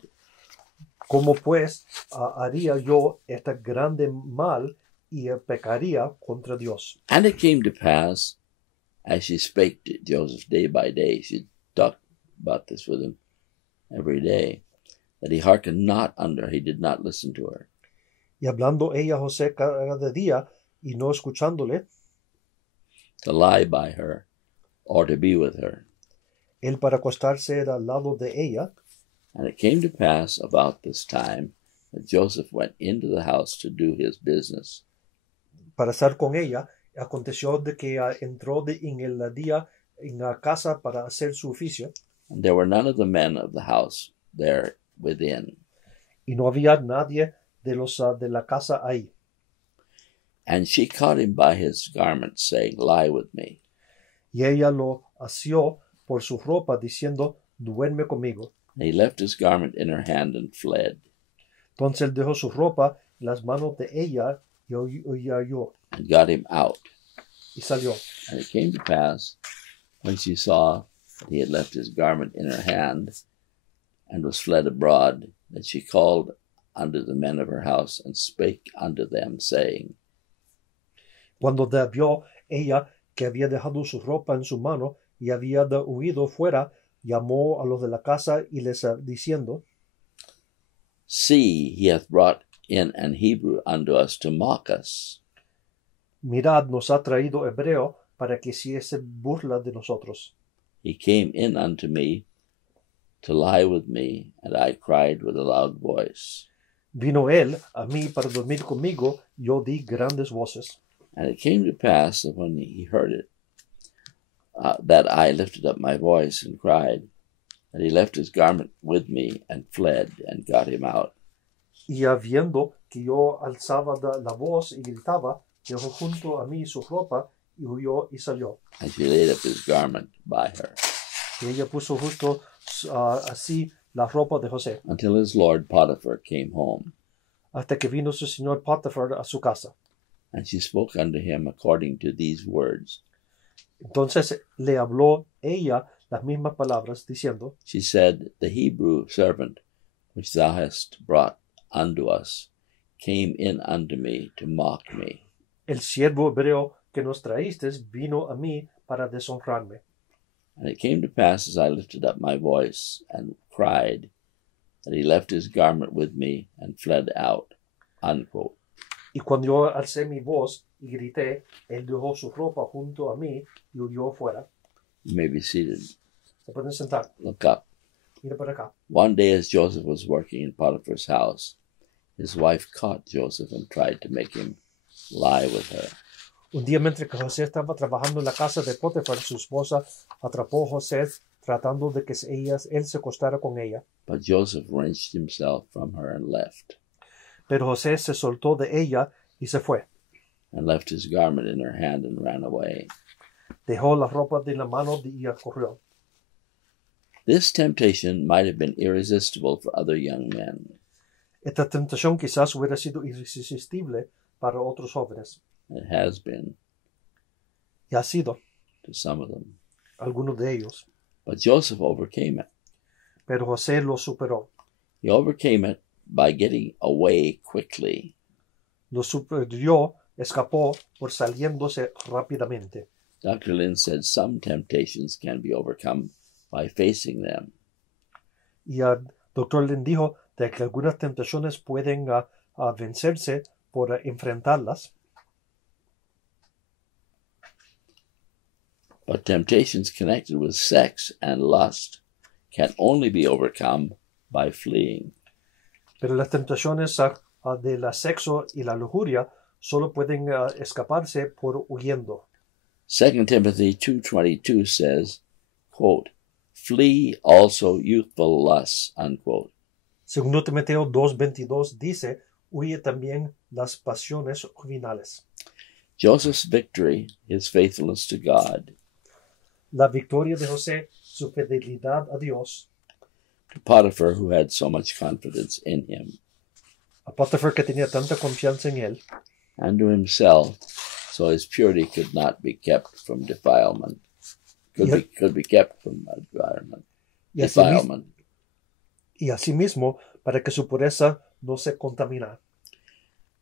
¿Cómo pues haría yo este grande mal y pecaría contra Dios? And it came to pass, as she spake to Joseph day by day, she talked about this with him every day, that he hearkened not unto her, he did not listen to her. Y hablando ella a José cada día y no escuchándole, To lie by her, or to be with her. él para acostarse al lado de ella. And it came to pass about this time that Joseph went into the house to do his business. Para estar con ella, aconteció de que entró en el día en la casa para hacer su oficio, And there were none of the men of the house there within. y no había nadie de los de la casa ahí. And she caught him by his garment, saying, Lie with me. Y ella lo asió por su ropa, diciendo, duerme conmigo. And he left his garment in her hand and fled, Entonces él dejó su ropa en las manos de ella y huyó and got him out. y salió. And it came to pass, when she saw that he had left his garment in her hand, and was fled abroad, that she called unto the men of her house, and spake unto them, saying, Cuando vio ella que había dejado su ropa en su mano y había huido fuera, llamó a los de la casa y les diciendo, See, he hath brought in an Hebrew unto us to mock us. mirad, nos ha traído hebreo para que hiciese burla de nosotros. He came in unto me to lie with me, and I cried with a loud voice. Vino él a mí para dormir conmigo, yo di grandes voces. And it came to pass that when he heard it, that I lifted up my voice and cried, and he left his garment with me and fled and got him out. Y habiendo que yo alzaba la voz y gritaba, dejó junto a mí su ropa y huyó y salió. And she laid up his garment by her, Y ella puso justo así la ropa de José, until his lord Potiphar came home. hasta que vino su señor Potiphar a su casa. And she spoke unto him according to these words. Entonces le habló ella las mismas palabras, diciendo, She said, The Hebrew servant which thou hast brought unto us came in unto me to mock me. el siervo hebreo que nos traíste vino a mí para deshonrarme. And it came to pass, as I lifted up my voice and cried, that he left his garment with me and fled out. Unquote. Y cuando yo alcé mi voz y grité, él dejó su ropa junto a mí y huyó fuera. You may be seated. Se pueden sentar. Look up. Mira para acá. One day as Joseph was working in Potiphar's house, his wife caught Joseph and tried to make him lie with her. Un día mientras que José estaba trabajando en la casa de Potifar, su esposa atrapó a José tratando de que él se acostara con ella. But Joseph wrenched himself from her and left, Pero José se soltó de ella y se fue. and left his garment in her hand and ran away. Dejó la ropa de la mano y corrió. This temptation might have been irresistible for other young men. Esta tentación quizás hubiera sido irresistible para otros jóvenes. It has been Y ha sido to some of them. algunos de ellos. But Joseph overcame it. Pero José lo superó. He overcame it by getting away quickly. Lo superó, escapó por saliéndose rápidamente. Dr. Lynn said some temptations can be overcome by facing them. Y el doctor Lin dijo de que algunas tentaciones pueden vencerse por enfrentarlas. But temptations connected with sex and lust can only be overcome by fleeing. Pero las tentaciones de la sexo y la lujuria solo pueden escaparse por huyendo. 2 Timothy 2:22 says, quote, Flee also youthful lusts, unquote. Segundo Timoteo 2:22 dice, huye también las pasiones juvenales. Joseph's victory, his faithfulness to God, La victoria de José, su fidelidad a Dios, to Potiphar, who had so much confidence in him, a Potiphar que tenía tanta confianza en él, and to himself, so his purity could not be kept from defilement. Could be kept from defilement. y asimismo para que su pureza no se contamina.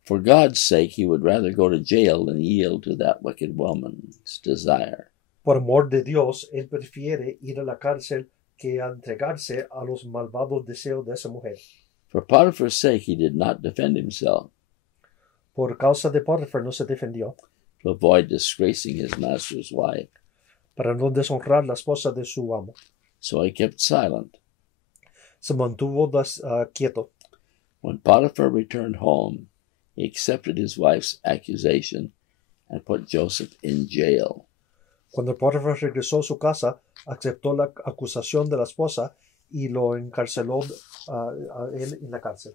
For God's sake, he would rather go to jail than yield to that wicked woman's desire. Por amor de Dios, él prefiere ir a la cárcel que a entregarse a los malvados deseos de esa mujer. For Potiphar's sake, he did not defend himself, Por causa de Potiphar no se defendió, to avoid disgracing his master's wife. para no deshonrar la esposa de su amo. So he kept silent. Se mantuvo quieto. When Potiphar returned home, he accepted his wife's accusation and put Joseph in jail. Cuando Potiphar regresó a su casa, aceptó la acusación de la esposa y lo encarceló a él en la cárcel.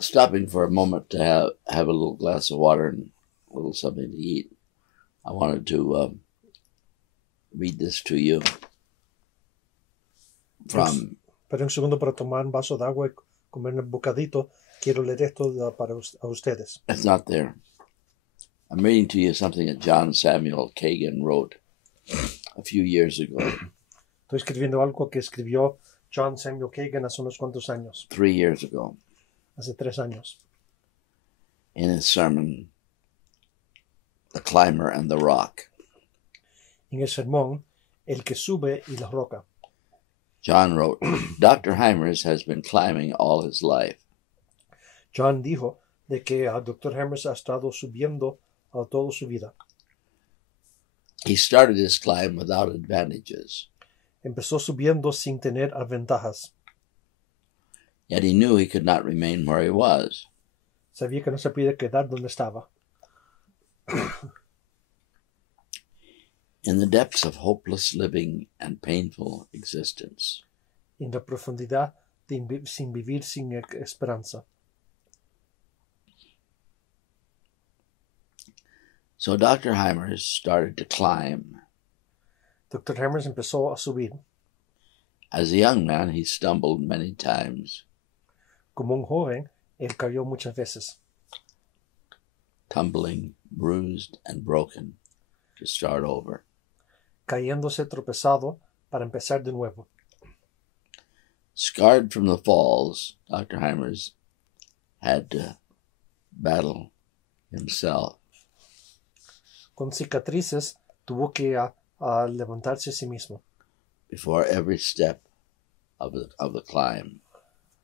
Stopping for a moment to have a little glass of water and a little something to eat, I wanted to read this to you from Pero un segundo para tomar un vaso de agua y comer un bocadito. Quiero leer esto para ustedes. It's not there. I'm reading to you something that John Samuel Kagan wrote a few years ago. Estoy escribiendo algo que escribió John Samuel Kagan hace unos cuantos años. 3 years ago. Hace 3 años. In his sermon, The Climber and the Rock. En el sermón, El que sube y la roca. John wrote, Dr. Hymers has been climbing all his life. John dijo de que Dr. Hymers ha estado subiendo toda su vida. He started his climb without advantages. Empezó subiendo sin tener ventajas. Yet he knew he could not remain where he was. Sabía que no se puede quedar donde estaba. In the depths of hopeless living and painful existence. En la profundidad sin vivir sin esperanza. So Dr. Hymers started to climb. Dr. Hymers empezó a subir. As a young man, he stumbled many times, Como un joven, él cayó muchas veces, tumbling, bruised, and broken to start over. cayéndose tropezado para empezar de nuevo. Scarred from the falls, Dr. Hymers had to battle himself. Con cicatrices, tuvo que levantarse a sí mismo. Before every step of the climb.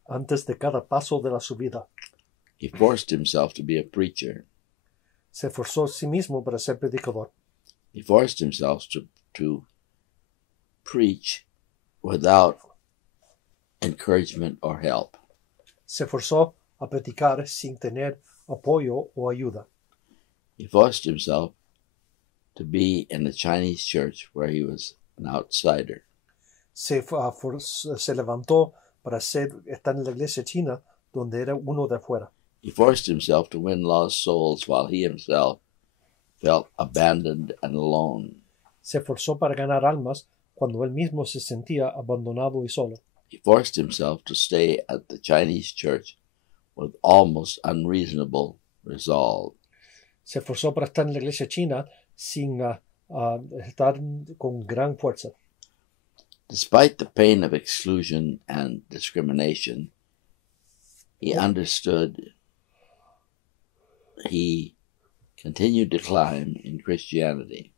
Antes de cada paso de la subida, He forced himself to be a preacher. se forzó a sí mismo para ser predicador. He forced himself to preach without encouragement or help. Se forzó a predicar sin tener apoyo o ayuda. He forced himself to be in the Chinese church where he was an outsider. Se levantó para estar en la iglesia china donde era uno de afuera. He forced himself to win lost souls while he himself felt abandoned and alone. Se forzó para ganar almas cuando él mismo se sentía abandonado y solo. He forced himself to stay at the Chinese church with almost unreasonable resolve. Se forzó para estar en la iglesia china sin estar con gran fuerza. Despite the pain of exclusion and discrimination, he understood. He continued to climb in Christianity.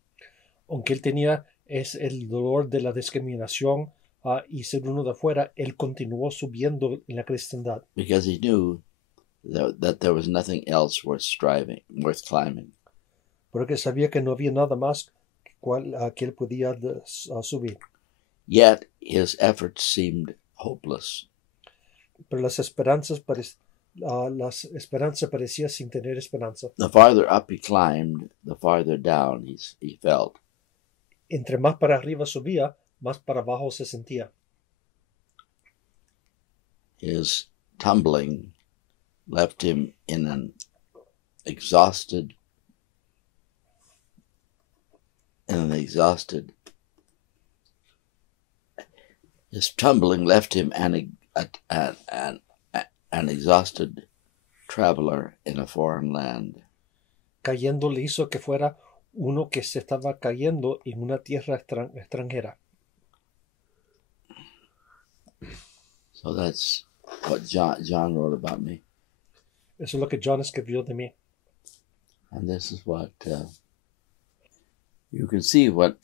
Aunque él tenía el dolor de la discriminación y ser uno de afuera, él continuó subiendo en la cristiandad. Because he knew that there was nothing else worth climbing. Porque sabía que no había nada más que él podía subir. Yet his efforts seemed hopeless. Pero las esperanzas la esperanza parecía sin tener esperanza. The farther up he climbed, the farther down he felt. Entre más para arriba subía, más para abajo se sentía. His tumbling left him in an exhausted his tumbling left him an exhausted traveler in a foreign land. Cayendo le hizo que fuera uno que se estaba cayendo en una tierra extranjera. So that's what John wrote about me. Eso es lo que John escribió de mí. And this is what you can see what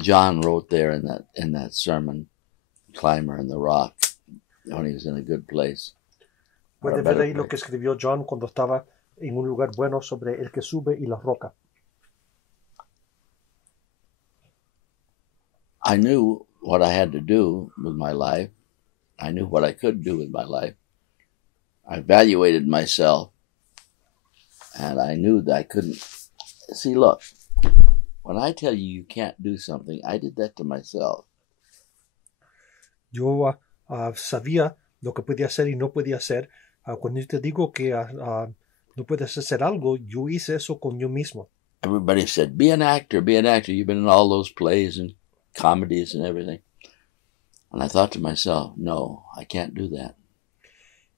John wrote there in that sermon, Climber in the Rock, when he was in a good place. Puede ver ahí lo que escribió John cuando estaba en un lugar bueno sobre el que sube y la roca. I knew what I had to do with my life. I knew what I could do with my life. I evaluated myself, and I knew that I couldn't. See, look, when I tell you can't do something, I did that to myself. Yo sabía lo que podía hacer y no podía hacer. Cuando yo te digo que no puedes hacer algo, yo hice eso con yo mismo. Everybody said, be an actor, be an actor. You've been in all those plays and comedies and everything. And I thought to myself, no, I can't do that.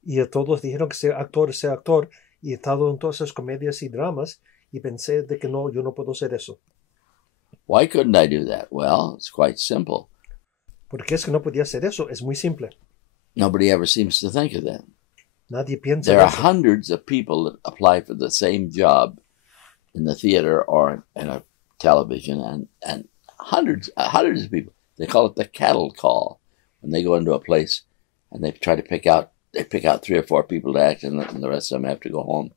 Y todos dijeron que sea actor. Y he estado en todas esas comedias y dramas y pensé de que no, yo no puedo hacer eso. Why couldn't I do that? Well, it's quite simple. ¿Por qué es que no podía hacer eso? Es muy simple. Nobody ever seems to think of that. Nadie piensa There en are eso. hundreds of people that apply for the same job in the theater or in a television, and hundreds of people. They call it the cattle call when they go into a place and they try to pick out 3 or 4 people to act, and the rest of them have to go home.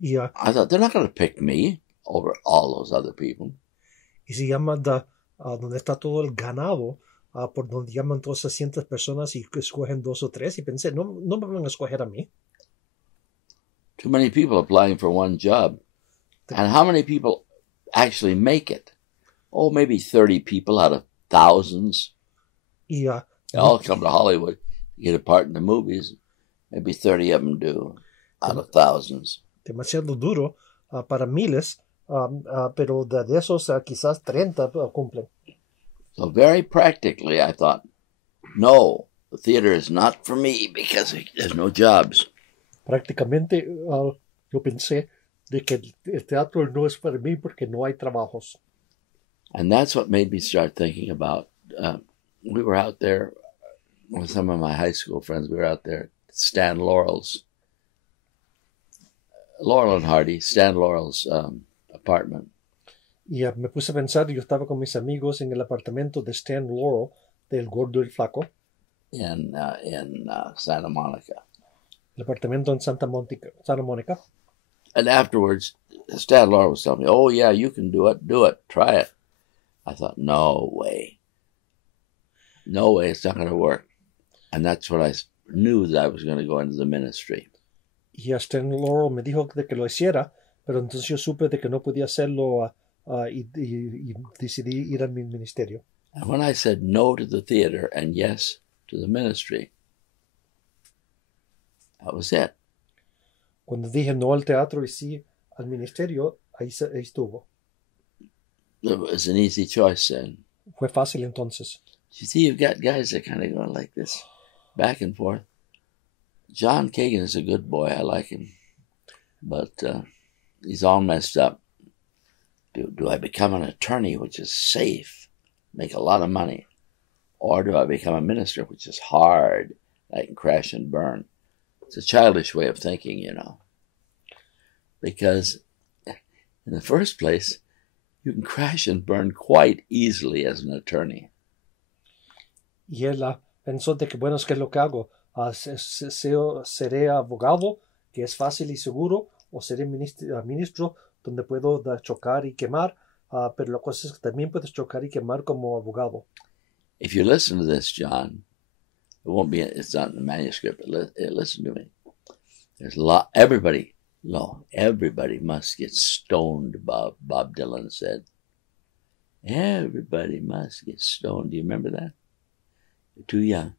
Y, I thought, they're not going to pick me over all those other people. y se llama donde está todo el ganado, por donde llaman todas esas cientos personas y escogen 2 o 3. Y pensé, no me van a escoger a mí. Too many people applying for one job. And how many people actually make it? Oh, maybe 30 people out of thousands. Y They all come to Hollywood to get a part in the movies. Maybe 30 of them do out of thousands. demasiado duro para miles, pero de esos quizás 30 cumplen. So very practically, I thought, no, the theater is not for me because there's no jobs. Prácticamente yo pensé de que el teatro no es para mí porque no hay trabajos. And that's what made me start thinking about, we were out there with some of my high school friends. We were out there at Stan Laurel's, Laurel and Hardy, Stan Laurel's apartment. Y me puse a pensar, yo estaba con mis amigos en el apartamento de Stan Laurel, del gordo y el flaco. In Santa Monica. El apartamento en Santa Mónica. And afterwards, Stan Laurel was telling me, oh, yeah, you can do it, try it. I thought, no way, it's not going to work. And that's what I knew, that I was going to go into the ministry. Y Stan Laurel me dijo de que lo hiciera, pero entonces yo supe de que no podía hacerlo y decidí ir al ministerio. And when I said no to the theater and yes to the ministry, that was it. Cuando dije no al teatro y sí al ministerio, ahí estuvo. It was an easy choice then. Fue fácil entonces. You see, you've got guys that kind of going like this, back and forth. John Kagan is a good boy. I like him. But he's all messed up. Do I become an attorney, which is safe, make a lot of money? Or do I become a minister, which is hard, I can crash and burn? It's a childish way of thinking, you know. Because in the first place, you can crash and burn quite easily as an attorney. Y él pensó de que, bueno, es que es lo que hago. Seré abogado, que es fácil y seguro, o seré ministro, donde puedo chocar y quemar, pero la cosa es que también puedes chocar y quemar como abogado. If you listen to this, John, it's not in the manuscript, but listen to me. There's everybody must get stoned, Bob Dylan said. Everybody must get stoned. Do you remember that? You're too young.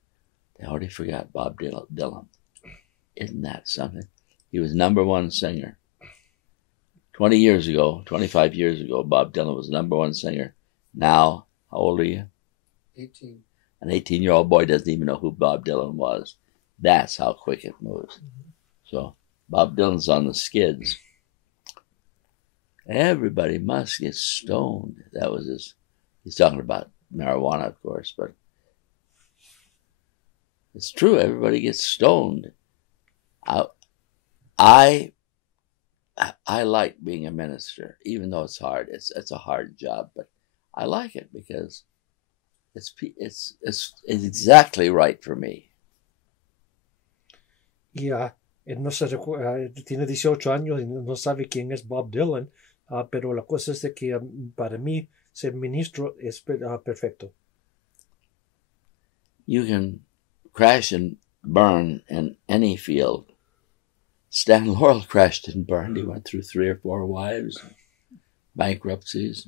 They already forgot Bob Dylan. Isn't that something? He was #1 singer. 25 years ago, Bob Dylan was #1 singer. Now, how old are you? 18. An 18-year-old boy doesn't even know who Bob Dylan was. That's how quick it moves. So, Bob Dylan's on the skids. Everybody must get stoned. That was he's talking about marijuana, of course, but it's true. Everybody gets stoned. I like being a minister, even though it's hard. It's a hard job, but I like it because it's exactly right for me. Y él no tiene 18 años y no sabe quién es Bob Dylan, pero la cosa es de que para mí ser ministro es perfecto. You can crash and burn in any field. Stan Laurel crashed and burned. He went through 3 or 4 wives, bankruptcies.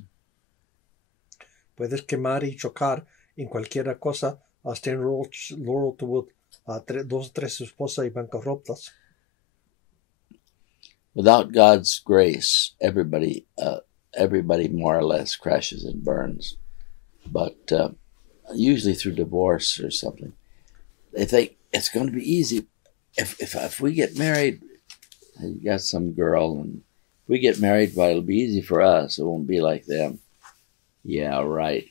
Puedes quemar y chocar en cualquier cosa. Stan Laurel tuvo 2 o 3 esposas y bancarrotas. Without God's grace, everybody more or less crashes and burns. But usually through divorce or something. They think it's going to be easy. If we get married, you got some girl, and if we get married, well, it'll be easy for us. It won't be like them. Yeah, right.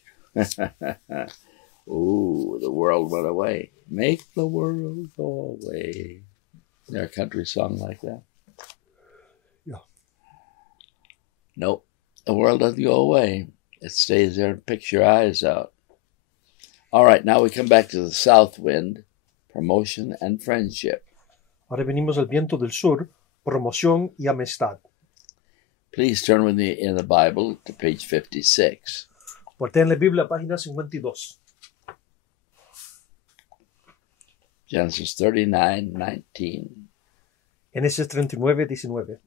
Ooh, the world went away. Make the world go away. Is there a country song like that? Yeah. Nope. The world doesn't go away. It stays there and picks your eyes out. All right, now we come back to the south wind, promotion and friendship. Ahora venimos al viento del sur, promoción y amistad. Please turn with me in the Bible to page 56. Volteen la Biblia, página 52. Genesis 39:19. Génesis 39:19.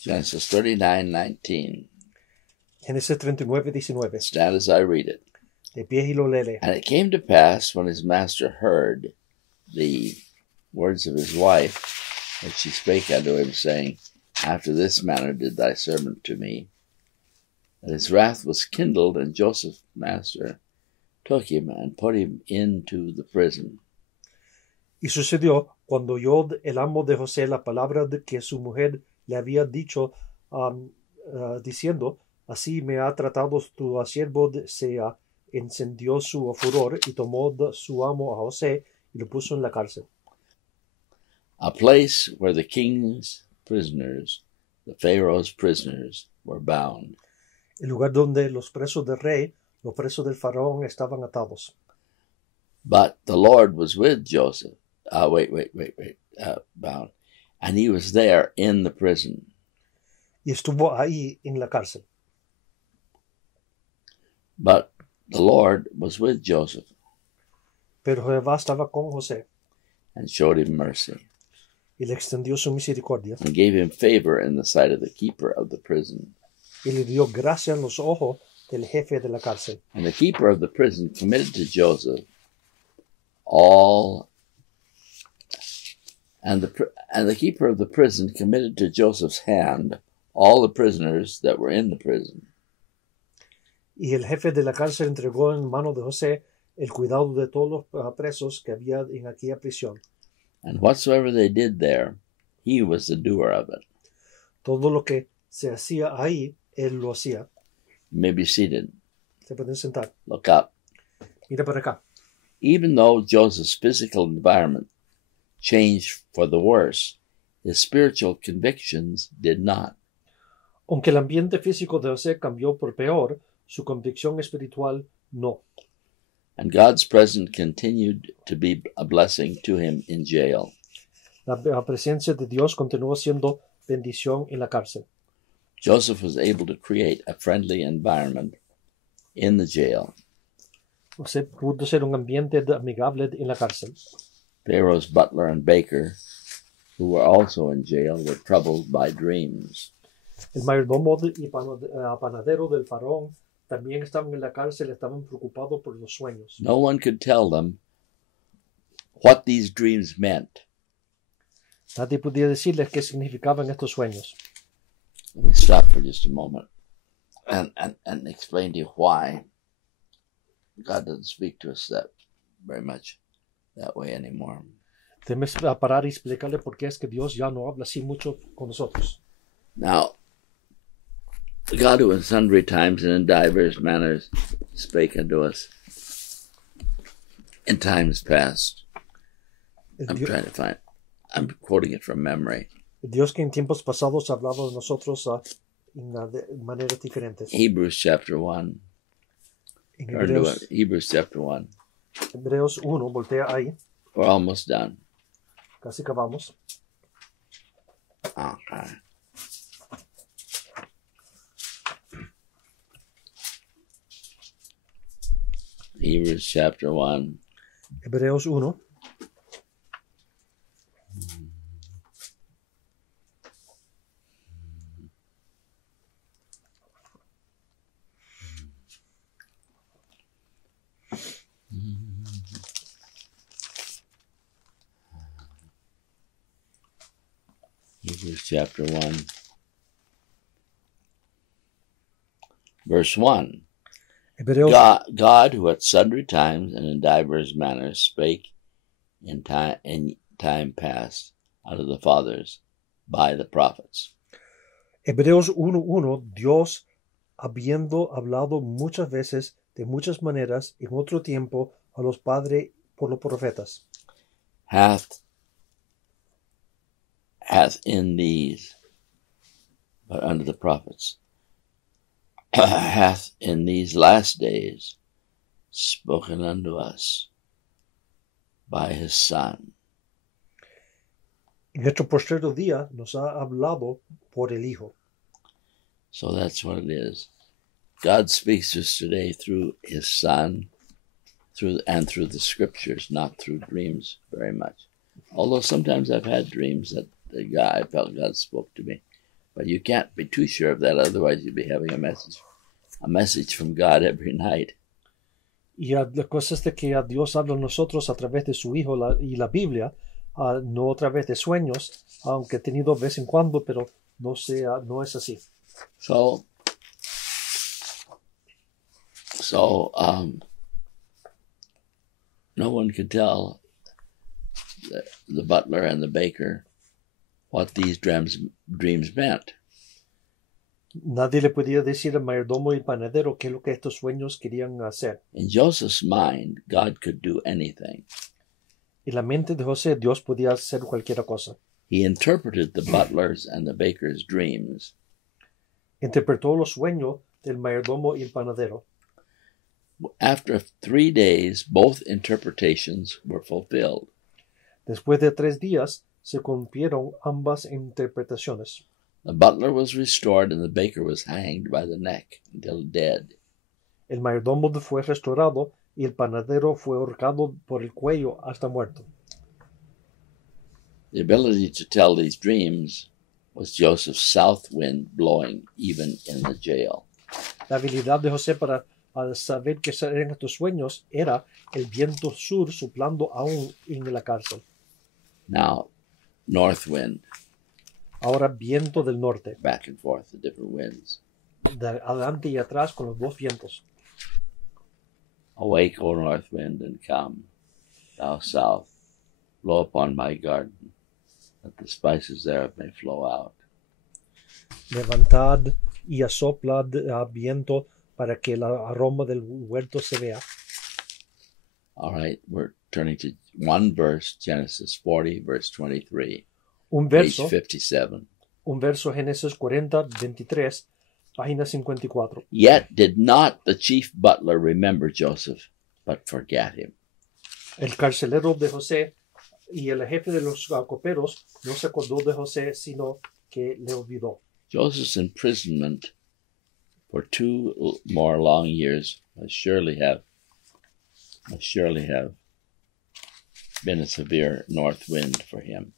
Genesis 39:19. Génesis 39:19. Stand as I read it. De pie y lo lee. And it came to pass when his master heard the words of his wife, that she spake unto him, saying, After this manner did thy servant to me, that his wrath was kindled, and Joseph's master took him and put him into the prison. Y sucedió cuando oyó el amo de José la palabra de que su mujer le había dicho, diciendo, así me ha tratado tu siervo, se encendió su furor y tomó su amo a José y lo puso en la cárcel. A place where the king's prisoners, the Pharaoh's prisoners, were bound. El lugar donde los presos del rey, los presos del faraón estaban atados. But the Lord was with Joseph. Bound. And he was there in the prison. Y estuvo ahí en la cárcel. But the Lord was with Joseph. Pero Jehová estaba con José. And showed him mercy. Y le extendió su misericordia. And gave him favor in the sight of the keeper of the prison. Y le dio gracia en los ojos del jefe de la cárcel. And the keeper of the prison committed to Joseph the keeper of the prison committed to Joseph's hand all the prisoners that were in the prison. Y el jefe de la cárcel entregó en manos de José el cuidado de todos los presos que había en aquella prisión. And whatsoever they did there, he was the doer of it. Todo lo que se hacía ahí, él lo hacía. You may be seated. Se pueden sentar. Look up. Mira para acá. Even though Joseph's physical environment changed for the worse, his spiritual convictions did not. Aunque el ambiente físico de José cambió por peor, su convicción espiritual no. And God's presence continued to be a blessing to him in jail. La presencia de Dios continuó siendo bendición en la cárcel. Joseph was able to create a friendly environment in the jail. José pudo ser un ambiente amigable en la cárcel. Pharaoh's butler and baker, who were also in jail, were troubled by dreams. El mayordomo y panadero del faraón también estaban en la cárcel, estaban preocupados por los sueños. No one could tell them what these dreams meant. Nadie podía decirles qué significaban estos sueños. Let me stop for just a moment and explain to you why God doesn't speak to us that very much that way anymore. Déjeme parar y explicarle por qué es que Dios ya no habla así mucho con nosotros. Now, God who in sundry times and in divers manners spake unto us in times past. I'm quoting it from memory. Dios que en tiempos pasados ha hablado de nosotros de maneras diferentes. Hebrews chapter 1. En Hebrews chapter 1. Hebreos 1, voltea ahí. We're almost done. Casi acabamos. Okay. Hebrews chapter 1. Hebreos 1. Hebrews chapter 1. Verse 1. Hebreos, God, who at sundry times and in divers manners spake in time past unto the fathers by the prophets. Hebreos 1:1, Dios, habiendo hablado muchas veces de muchas maneras en otro tiempo a los padres por los profetas, hath in these, but unto the prophets, hath in these last days spoken unto us by his Son. En nuestro postrero día nos ha hablado por el Hijo. So that's what it is. God speaks to us today through his Son, through the scriptures, not through dreams very much. Although sometimes I've had dreams that I felt God spoke to me. But you can't be too sure of that, otherwise you'd be having a message from God every night. Y la cosa es de que a Dios habla a nosotros a través de su Hijo y la Biblia, no a través de sueños, aunque he tenido de vez en cuando, pero no es así. So no one could tell the butler and the baker what these dreams meant. Nadie le podía decir al mayordomo y el panadero qué es lo que estos sueños querían hacer. In Joseph's mind, God could do anything. En la mente de José, Dios podía hacer cualquier cosa. He interpreted the butler's and the baker's dreams. Interpretó los sueños del mayordomo y el panadero. After 3 days, both interpretations were fulfilled. Después de 3 días, se cumplieron ambas interpretaciones. The butler was restored and the baker was hanged by the neck until dead. El mayordomo fue restaurado y el panadero fue ahorcado por el cuello hasta muerto. The ability to tell these dreams was Joseph's south wind blowing even in the jail. La habilidad de José para saber qué eran estos sueños era el viento sur soplando aún en la cárcel. Now, north wind. Ahora viento del norte. Back and forth, the different winds. De adelante y atrás con los dos vientos. Awake, O north wind, and come, thou south, blow upon my garden, that the spices thereof may flow out. Levantad y asoplad viento para que el aroma del huerto se vea. All right, we're turning to one verse, Genesis 40, verse 23. Page 57. Un verso Génesis 40, 23, página 54. Yet did not the chief butler remember Joseph, but forgot him. El carcelero de José y el jefe de los coperos no se acordó de José, sino que le olvidó. Joseph's imprisonment for 2 more long years must surely have been a severe north wind for him.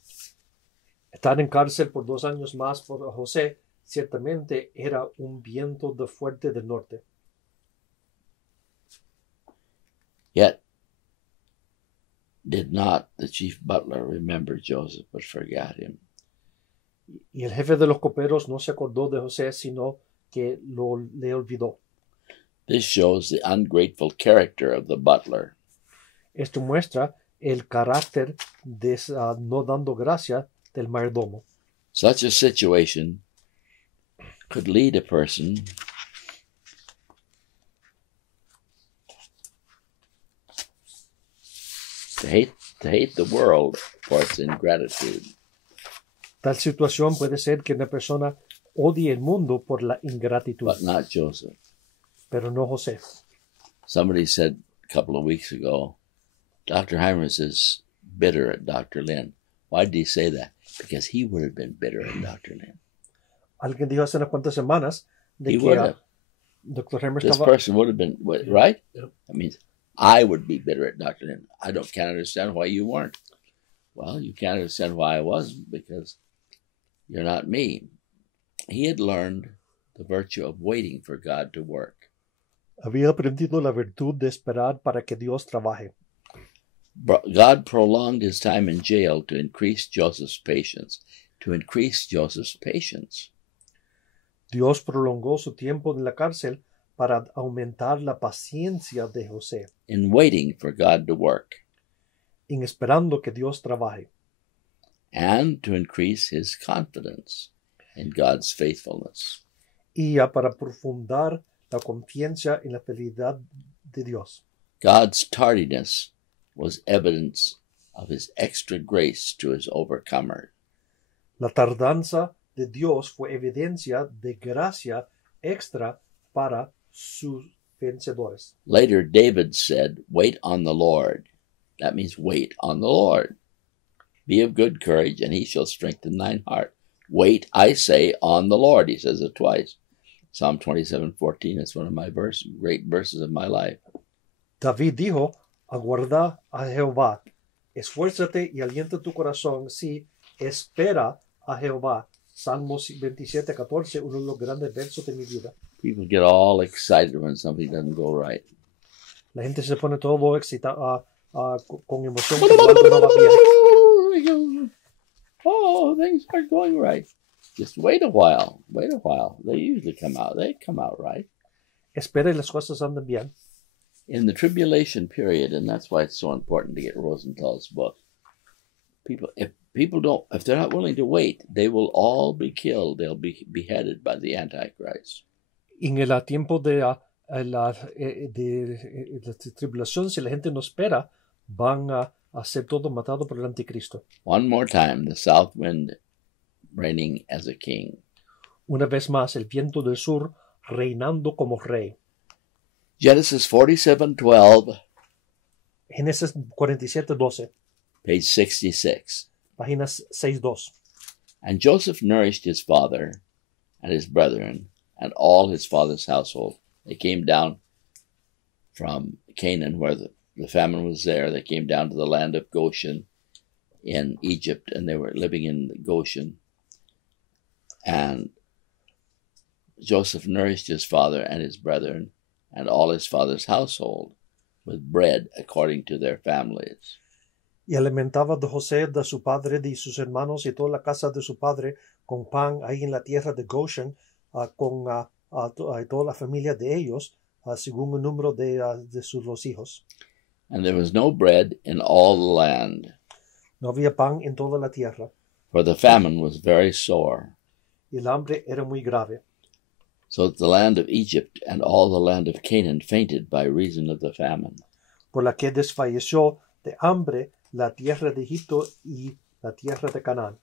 Estar en cárcel por 2 años más por José ciertamente era un viento de fuerte del norte. Yet did not the chief butler remember Joseph, but forgot him. Y el jefe de los coperos no se acordó de José, sino que le olvidó. This shows the ungrateful character of the butler. Esto muestra el carácter de no dando gracia del mayordomo. Such a situation could lead a person to hate the world for its ingratitude. Tal situación puede ser que una persona odie el mundo por la ingratitud, But not Joseph. pero no José. Somebody said a couple of weeks ago, Dr. Hymers is bitter at Dr. Lynn. Why did he say that? Because he would have been bitter at Dr. Lynn. Alguien dijo hace unas cuantas semanas de He que would have. Dr. Hymers This estaba... person would have been, right? Yep. That means I would be bitter at Dr. Lynn. Can't understand why you weren't. Well, you can't understand why I wasn't because you're not me. He had learned the virtue of waiting for God to work. Había aprendido la virtud de esperar para que Dios trabaje. God prolonged his time in jail to increase Joseph's patience. Dios prolongó su tiempo en la cárcel para aumentar la paciencia de José, In waiting for God to work. en esperando que Dios trabaje, And to increase his confidence in God's faithfulness. y para profundar la confianza en la fidelidad de Dios. God's tardiness was evidence of his extra grace to his overcomer. La tardanza de Dios fue evidencia de gracia extra para sus vencedores. Later, David said, "Wait on the Lord." That means wait on the Lord. Be of good courage, and he shall strengthen thine heart. Wait, I say, on the Lord. He says it twice. Psalm 27:14 is one of my great verses of my life. David dijo, aguarda a Jehová, esfuérzate y alienta tu corazón, sí, espera a Jehová. Salmos 27:14, uno de los grandes versos de mi vida. People get all excited when something doesn't go right. La gente se pone todo excitado, con emoción cuando algo no va bien. Oh, things are going right. Just wait a while. Wait a while. They usually come out. They come out right. Espera y las cosas andan bien. In the tribulation period, and that's why it's so important to get Rosenthal's book. If they're not willing to wait, they will all be killed. They'll be beheaded by the Antichrist. En el tiempo de la tribulación, si la gente no espera, van a ser todos matados por el anticristo. One more time, the south wind reigning as a king. Una vez más, el viento del sur reinando como rey. Genesis 47:12, Génesis 47:12, page 66. páginas 6:2. And Joseph nourished his father and his brethren and all his father's household. They came down from Canaan, where the famine was there. They came down to the land of Goshen in Egypt, and they were living in Goshen. And Joseph nourished his father and his brethren and all his father's household with bread according to their families. Y alimentaba de José, de su padre, de sus hermanos y toda la casa de su padre con pan ahí en la tierra de Goshen, con toda la familia de ellos, según el número de los hijos. And there was no bread in all the land, No había pan en toda la tierra, for the famine was very sore. y el hambre era muy grave. So that the land of Egypt and all the land of Canaan fainted by reason of the famine. Por la que desfalleció de hambre la tierra de Egipto y la tierra de Canaán.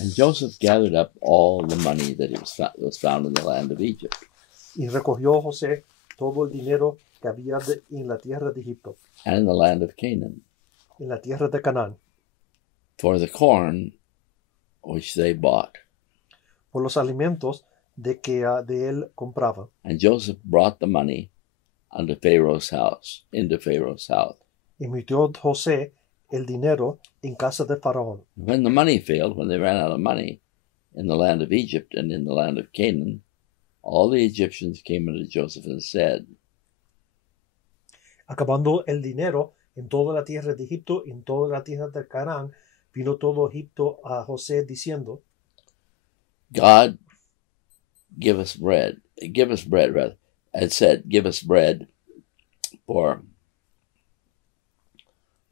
And Joseph gathered up all the money that was found in the land of Egypt, Y recogió José todo el dinero que había en la tierra de Egipto, and in the land of Canaan, en la tierra de Canaán, for the corn which they bought. por los alimentos de que de él compraba. And Joseph brought the money into Pharaoh's house. y metió José el dinero en casa de Faraón. When the money failed, when they ran out of money in the land of Egypt and in the land of Canaan, all the Egyptians came unto Joseph and said, Acabando el dinero en toda la tierra de Egipto, en toda la tierra de Canaán, vino todo Egipto a José diciendo, God, give us bread, rather. Had said, give us bread, for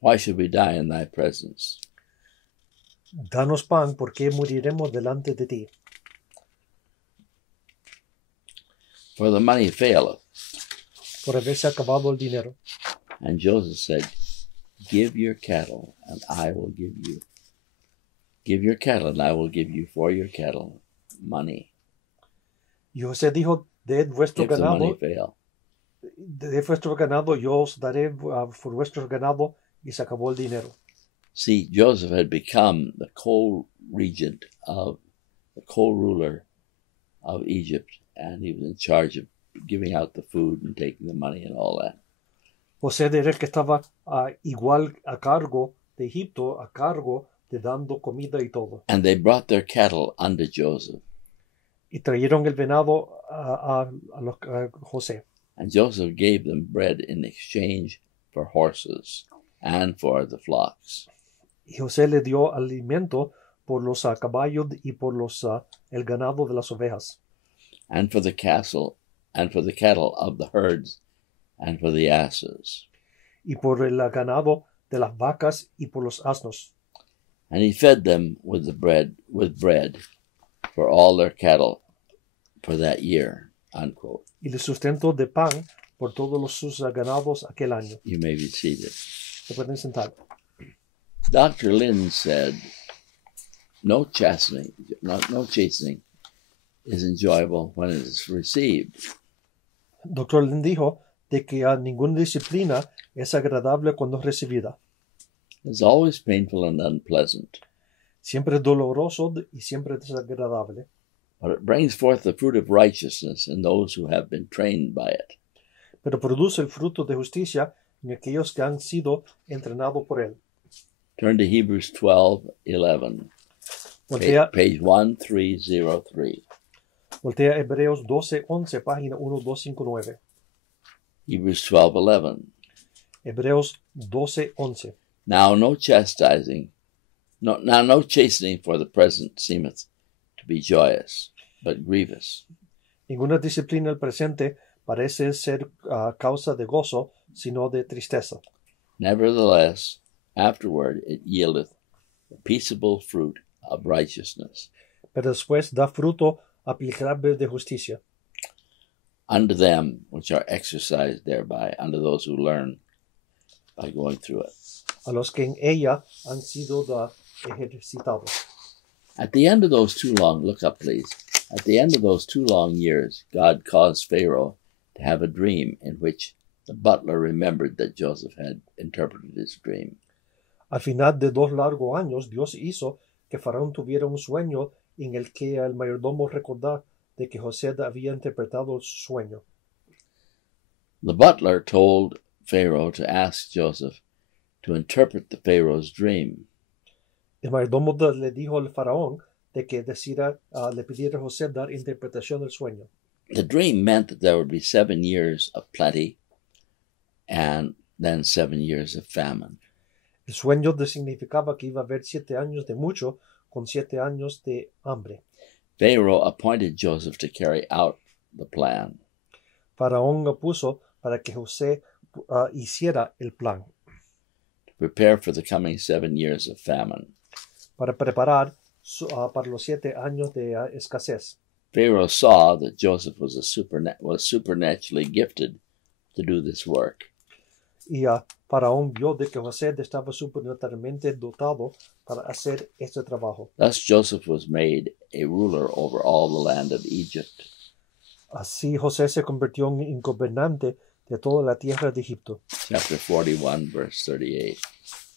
why should we die in thy presence? danos pan, porque moriremos delante de ti. For the money faileth. Por haberse acabado el dinero. And Joseph said, give your cattle, and I will give you. Give your cattle, and I will give you for your cattle money. Y José dijo, de vuestro If the money ganado, fail. de vuestro ganado yo os daré por vuestro ganado, y se acabó el dinero. See, Joseph had become the co-regent of the co-ruler of Egypt, and he was in charge of giving out the food and taking the money and all that. José era el que estaba igual a cargo de Egipto, a cargo de dando comida y todo. And they brought their cattle unto Joseph. Y trajeron el venado a José. And Joseph gave them bread in exchange for horses and for the flocks. Y José le dio alimento por los caballos y por los el ganado de las ovejas. And for the cattle of the herds, and for the asses. Y por el ganado de las vacas y por los asnos. And he fed them with bread for all their cattle for that year, unquote. Y le sustentó de pan por todos sus ganados aquel año. You may be seated. Se pueden sentar. Dr. Lynn said, no chastening is enjoyable when it is received. Dr. Lynn dijo de que ninguna disciplina es agradable cuando es recibida. It's always painful and unpleasant. Siempre es doloroso y siempre desagradable. But it brings forth the fruit of righteousness in those who have been trained by it. Pero produce el fruto de justicia en aquellos que han sido entrenados por él. Turn to Hebrews 12:11, page 1303. Voltea Hebreos 12:11, página 1259. Hebrews 12:11. Hebreos 12:11. Now no chastening for the present seemeth to be joyous, but grievous. Ninguna disciplina al presente parece ser causa de gozo, sino de tristeza. Nevertheless, afterward it yieldeth the peaceable fruit of righteousness. Pero después da fruto aplicable de justicia. Unto them which are exercised thereby, unto those who learn by going through it. A los que en ella han sido ejercitados. At the end of those 2 long, look up please. At the end of those 2 long years, God caused Pharaoh to have a dream in which the butler remembered that Joseph had interpreted his dream. Al final de 2 largos años, Dios hizo que Faraón tuviera un sueño en el que el mayordomo recordara de que José había interpretado su sueño. The butler told Pharaoh to ask Joseph to interpret the Pharaoh's dream. El mayordomo le dijo al faraón de que le pidiera a José dar interpretación del sueño. The dream meant that there would be 7 years of plenty and then 7 years of famine. El sueño significaba que iba a haber 7 años de mucho con 7 años de hambre. Pharaoh appointed Joseph to carry out the plan. Faraón puso para que José hiciera el plan. To prepare for the coming 7 years of famine. Para preparar para los 7 años de escasez. Pharaoh saw that Joseph was supernaturally gifted to do this work. Y Faraón vio de que José estaba supernaturalmente dotado para hacer este trabajo. Thus Joseph was made a ruler over all the land of Egypt. Así José se convirtió en gobernante de toda la tierra de Egipto. Chapter 41, verse 38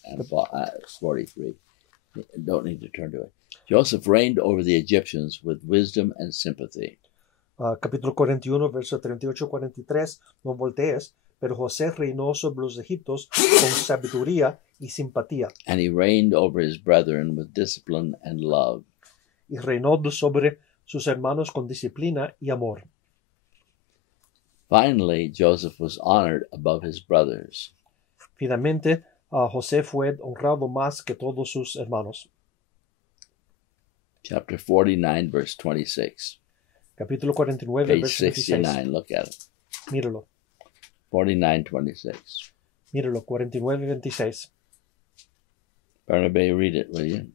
and 43. Don't need to turn to it. Joseph reigned over the Egyptians with wisdom and sympathy. Capítulo 41, verso 38-43, no voltees, pero José reinó sobre los egipcios con sabiduría y simpatía, and he reigned over his brethren with discipline and love. y reinó sobre sus hermanos con disciplina y amor. Finally, Joseph was honored above his brothers. Finalmente, José fue honrado más que todos sus hermanos. Chapter 49, verse 26. Capítulo 49, Page verso 26. 69. Look at it. Míralo, 49:26. míralo, 49, 26. Barnaby, read it, will you?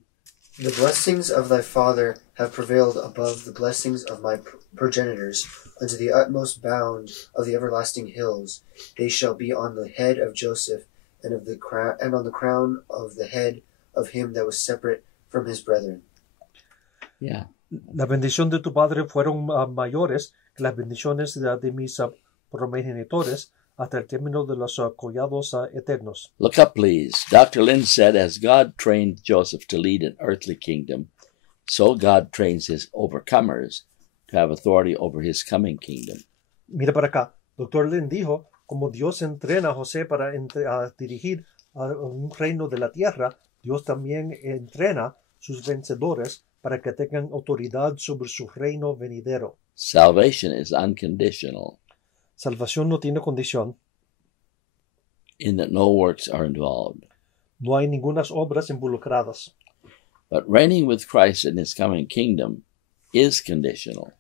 The blessings of thy father have prevailed above the blessings of my progenitors unto the utmost bound of the everlasting hills. They shall be on the head of Joseph and of the and on the crown of the head of him that was separate from his brethren. Yeah. La bendición de tu padre fueron mayores que las bendiciones de mis progenitores hasta el término de los collados eternos. Look up, please. Dr. Lynn said, as God trained Joseph to lead an earthly kingdom, so God trains his overcomers to have authority over his coming kingdom. Mira para acá. Dr. Lynn dijo, como Dios entrena a José para dirigir a un reino de la tierra, Dios también entrena sus vencedores para que tengan autoridad sobre su reino venidero. Salvation is unconditional Salvación no tiene condición. in that no works are involved. No hay ninguna obras involucradas. But reigning with Christ in his coming kingdom is conditional,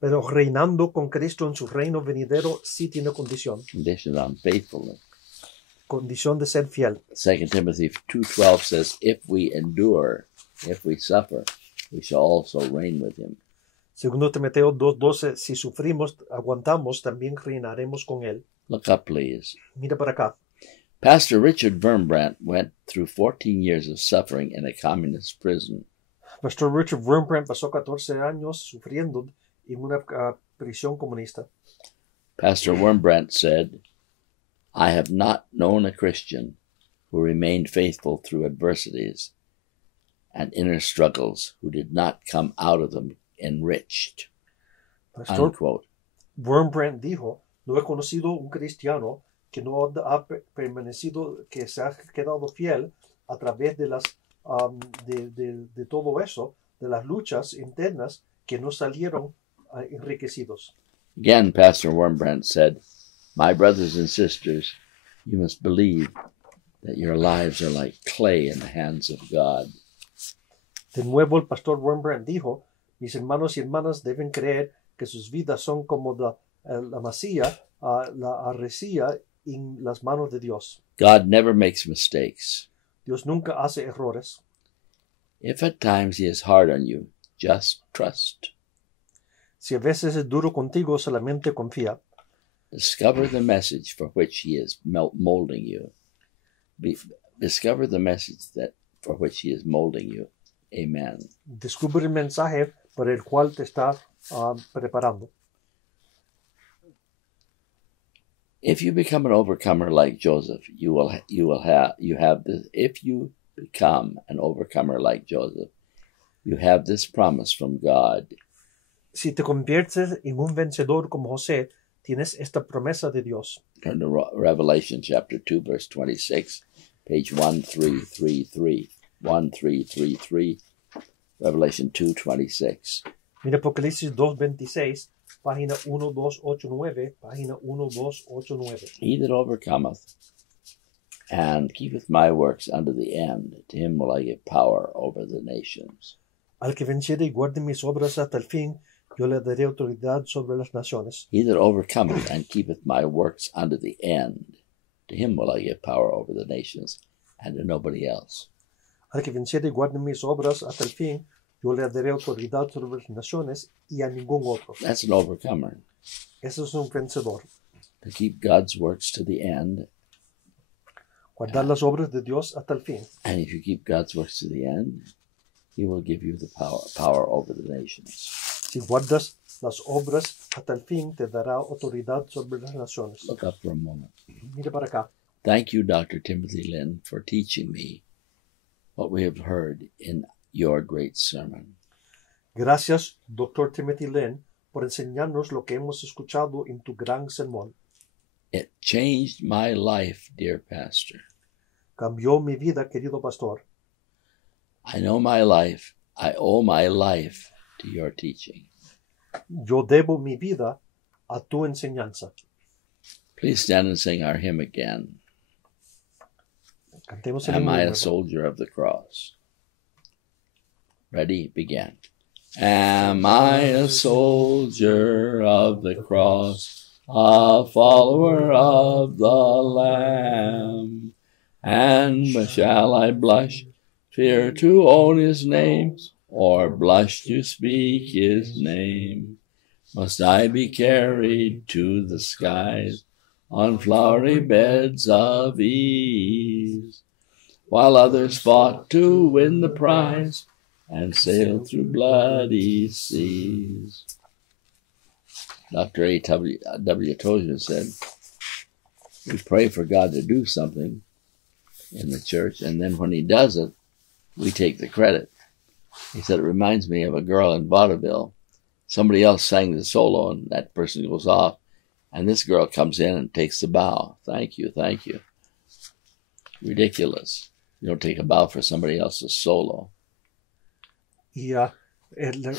Pero reinando con Cristo en su reino venidero sí tiene condición. conditioned on faithfulness. Condición de ser fiel. 2 Timothy 2:12 says, if we endure, if we suffer, we shall also reign with him. Segundo Timoteo 2:12, si sufrimos, aguantamos, también reinaremos con él. Look up, please. Mira para acá. Pastor Richard Wurmbrandt went through 14 years of suffering in a communist prison. Pastor Richard Wurmbrandt pasó 14 años sufriendo en una prisión comunista. Pastor Wurmbrandt said, I have not known a Christian who remained faithful through adversities and inner struggles who did not come out of them enriched. Pastor Unquote. Wurmbrandt dijo, no he conocido un cristiano que no ha permanecido, que se ha quedado fiel a través de las de todo eso, de las luchas internas que no salieron enriquecidos. Again, Pastor Wurmbrandt said, my brothers and sisters, you must believe that your lives are like clay in the hands of God. De nuevo, el pastor Wurmbrandt dijo, mis hermanos y hermanas deben creer que sus vidas son como la masía, la arcilla en las manos de Dios. God never makes mistakes. Dios nunca hace errores. If at times he is hard on you, just trust. Si a veces es duro contigo, solamente confía. Discover the message for which he is molding you. Discover the message for which he is molding you. Amen. Descubre el mensaje para el cual te está preparando. If you become an overcomer like Joseph, if you become an overcomer like Joseph, you have this promise from God. Si te conviertes en un vencedor como José, tienes esta promesa de Dios. Turn to Revelation chapter 2, verse 26, page 1333. 1333, Revelation 2:26. Mira Apocalipsis 2:26, página 1289, página 1289. He that overcometh and keepeth my works unto the end, to him will I give power over the nations. Al que venciere y guarde mis obras hasta el fin, yo le daré autoridad sobre las naciones. He that overcometh and keepeth my works unto the end, to him will I give power over the nations, and to nobody else. Al que venciere y guarde mis obras hasta el fin, yo le daré autoridad sobre las naciones y a ningún otro. That's an overcomer. Ese es un vencedor. To keep God's works to the end. Guardar las obras de Dios hasta el fin. And if you keep God's works to the end, he will give you the power over the nations. Si guardas las obras hasta el fin, te dará autoridad sobre las naciones. Look up for a moment. Mira para acá. Thank you, Dr. Timothy Lynn, for teaching me what we have heard in your great sermon. Gracias, Dr. Timothy Lynn, por enseñarnos lo que hemos escuchado en tu gran sermón. It changed my life, dear pastor. Cambió mi vida, querido pastor. I know my life. I owe my life to your teaching. Yo debo mi vida a tu enseñanza. Please stand and sing our hymn again. Cantemos el Am himno I de a nuevo. soldier of the cross? Ready? Begin. Am I a soldier of the cross, a follower of the Lamb? And shall I blush, fear to own his name, or blush to speak his name? Must I be carried to the skies on flowery beds of ease, while others fought to win the prize and sailed through bloody seas? Dr. A.W. Tozer said, we pray for God to do something in the church, and then when he does it, we take the credit. He said, it reminds me of a girl in vaudeville. Somebody else sang the solo, and that person goes off, and this girl comes in and takes the bow. Thank you, thank you. Ridiculous. You don't take a bow for somebody else's solo. Y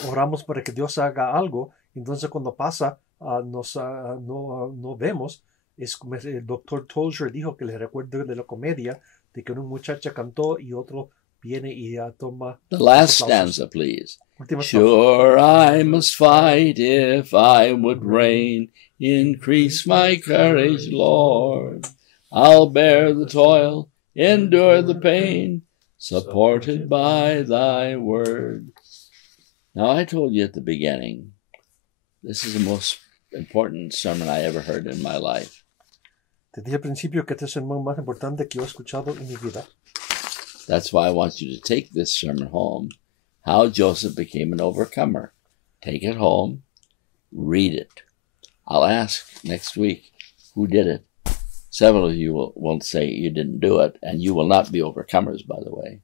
oramos para que Dios haga algo. Entonces cuando pasa, no vemos. Es como el doctor Tozer dijo que le recuerdo de la comedia de que una muchacha cantó y otro viene y toma. The last aplausos. stanza, please. Última estrofa. Sure, I must fight if I would reign. Increase my courage, Lord. I'll bear the toil, endure the pain, supported by thy word. Now, I told you at the beginning, this is the most important sermon I ever heard in my life. Te dije al principio que este es el sermón más importante que yo he escuchado en mi vida. That's why I want you to take this sermon home, How Joseph Became an Overcomer. Take it home, read it. I'll ask next week who did it. Several of you will say you didn't do it, and you will not be overcomers, by the way.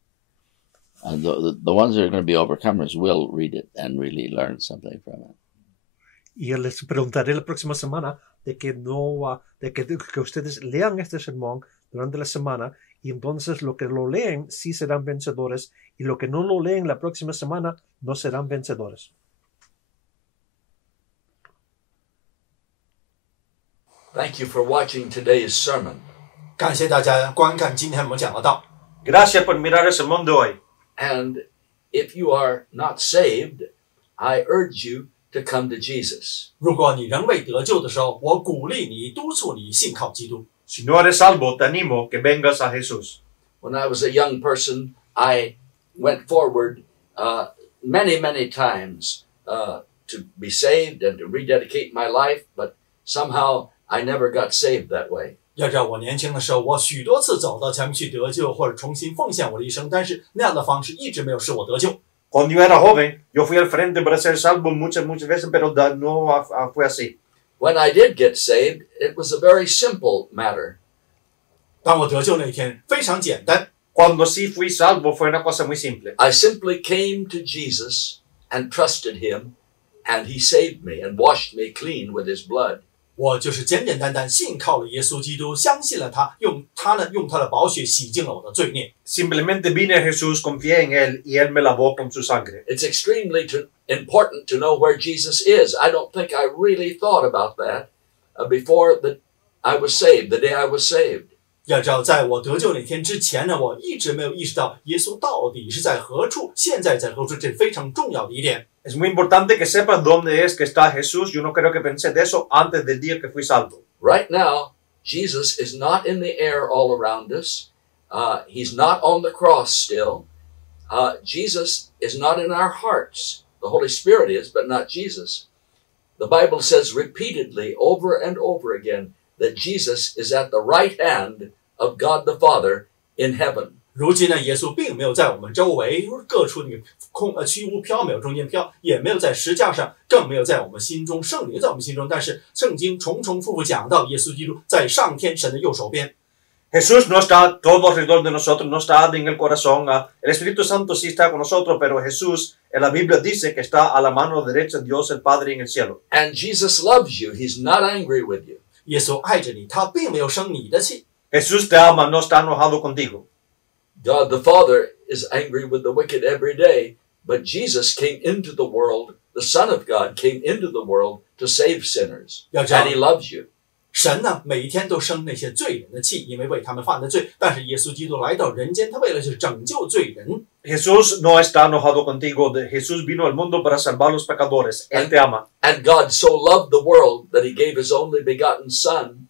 And the ones that are going to be overcomers will read it and really learn something from it. Y les preguntaré la próxima semana de que ustedes lean este sermón durante la semana y entonces lo que lo leen sí serán vencedores y lo que no lo leen la próxima semana no serán vencedores. Thank you for watching today's sermon. 感谢大家观看今天我们讲的道。 Gracias por mirar el sermón de hoy. And if you are not saved, I urge you to come to Jesus. 如果你仍未得救的时候，我鼓励你、督促你信靠基督。 Si no eres salvo, te animo que vengas a Jesús. When I was a young person, I went forward many, many times to be saved and to rededicate my life, but somehow I never got saved that way. 要知道，我年轻的时候，我许多次走到前面去得救，或者重新奉献我的一生，但是那样的方式一直没有使我得救。 Cuando yo era joven, yo fui al frente para ser salvo muchas veces, pero no fue así. When I did get saved, it was a very simple matter. 当我得救那一天，非常简单。 Cuando sí fui salvo fue una cosa muy simple. I simply came to Jesus and trusted him, and he saved me and washed me clean with his blood. 我就是简简单单信靠了耶稣基督，相信了他，用他的宝血洗净了我的罪孽。 Simplemente vine a Jesús, confié en Él y Él me lavó con su sangre. It's extremely important to know where Jesus is. I don't think I really thought about that before I was saved, the day I was saved. 要知道，在我得救那天之前呢，我一直没有意识到耶稣到底是在何处，现在在何处，这是非常重要的一点。 Es muy importante que sepas dónde es que está Jesús. Yo no creo que pensé de eso antes del día que fui salvo. Right now, Jesus is not in the air all around us. He's not on the cross still. Jesus is not in our hearts. The Holy Spirit is, but not Jesus. The Bible says repeatedly, over and over again, that Jesus is at the right hand of God the Father in heaven. 如今呢，耶稣并没有在我们周围各处那个虚无缥缈中间飘，也没有在石架上，更没有在我们心中，圣灵在我们心中。但是圣经重复讲到，耶稣基督在上天神的右手边。 Jesús no está todo alrededor de nosotros, no está en el corazón. El Espíritu Santo sí está con nosotros, pero Jesús en la Biblia dice que está a la mano derecha de Dios el Padre en el cielo. And Jesus loves you. He's not angry with you. 耶稣爱着你，他并没有生你的气。 Jesús te ama, no está enojado contigo. God the Father is angry with the wicked every day, but Jesus came into the world, the Son of God came into the world to save sinners, 要知道 and he loves you. 神呢，每一天都生那些罪人的气，因为为他们犯的罪。但是耶稣基督来到人间，他为了去拯救罪人。 Jesús no está enojado contigo. Jesús vino al mundo para salvar a los pecadores. Él te ama. And God so loved the world that he gave his only begotten Son.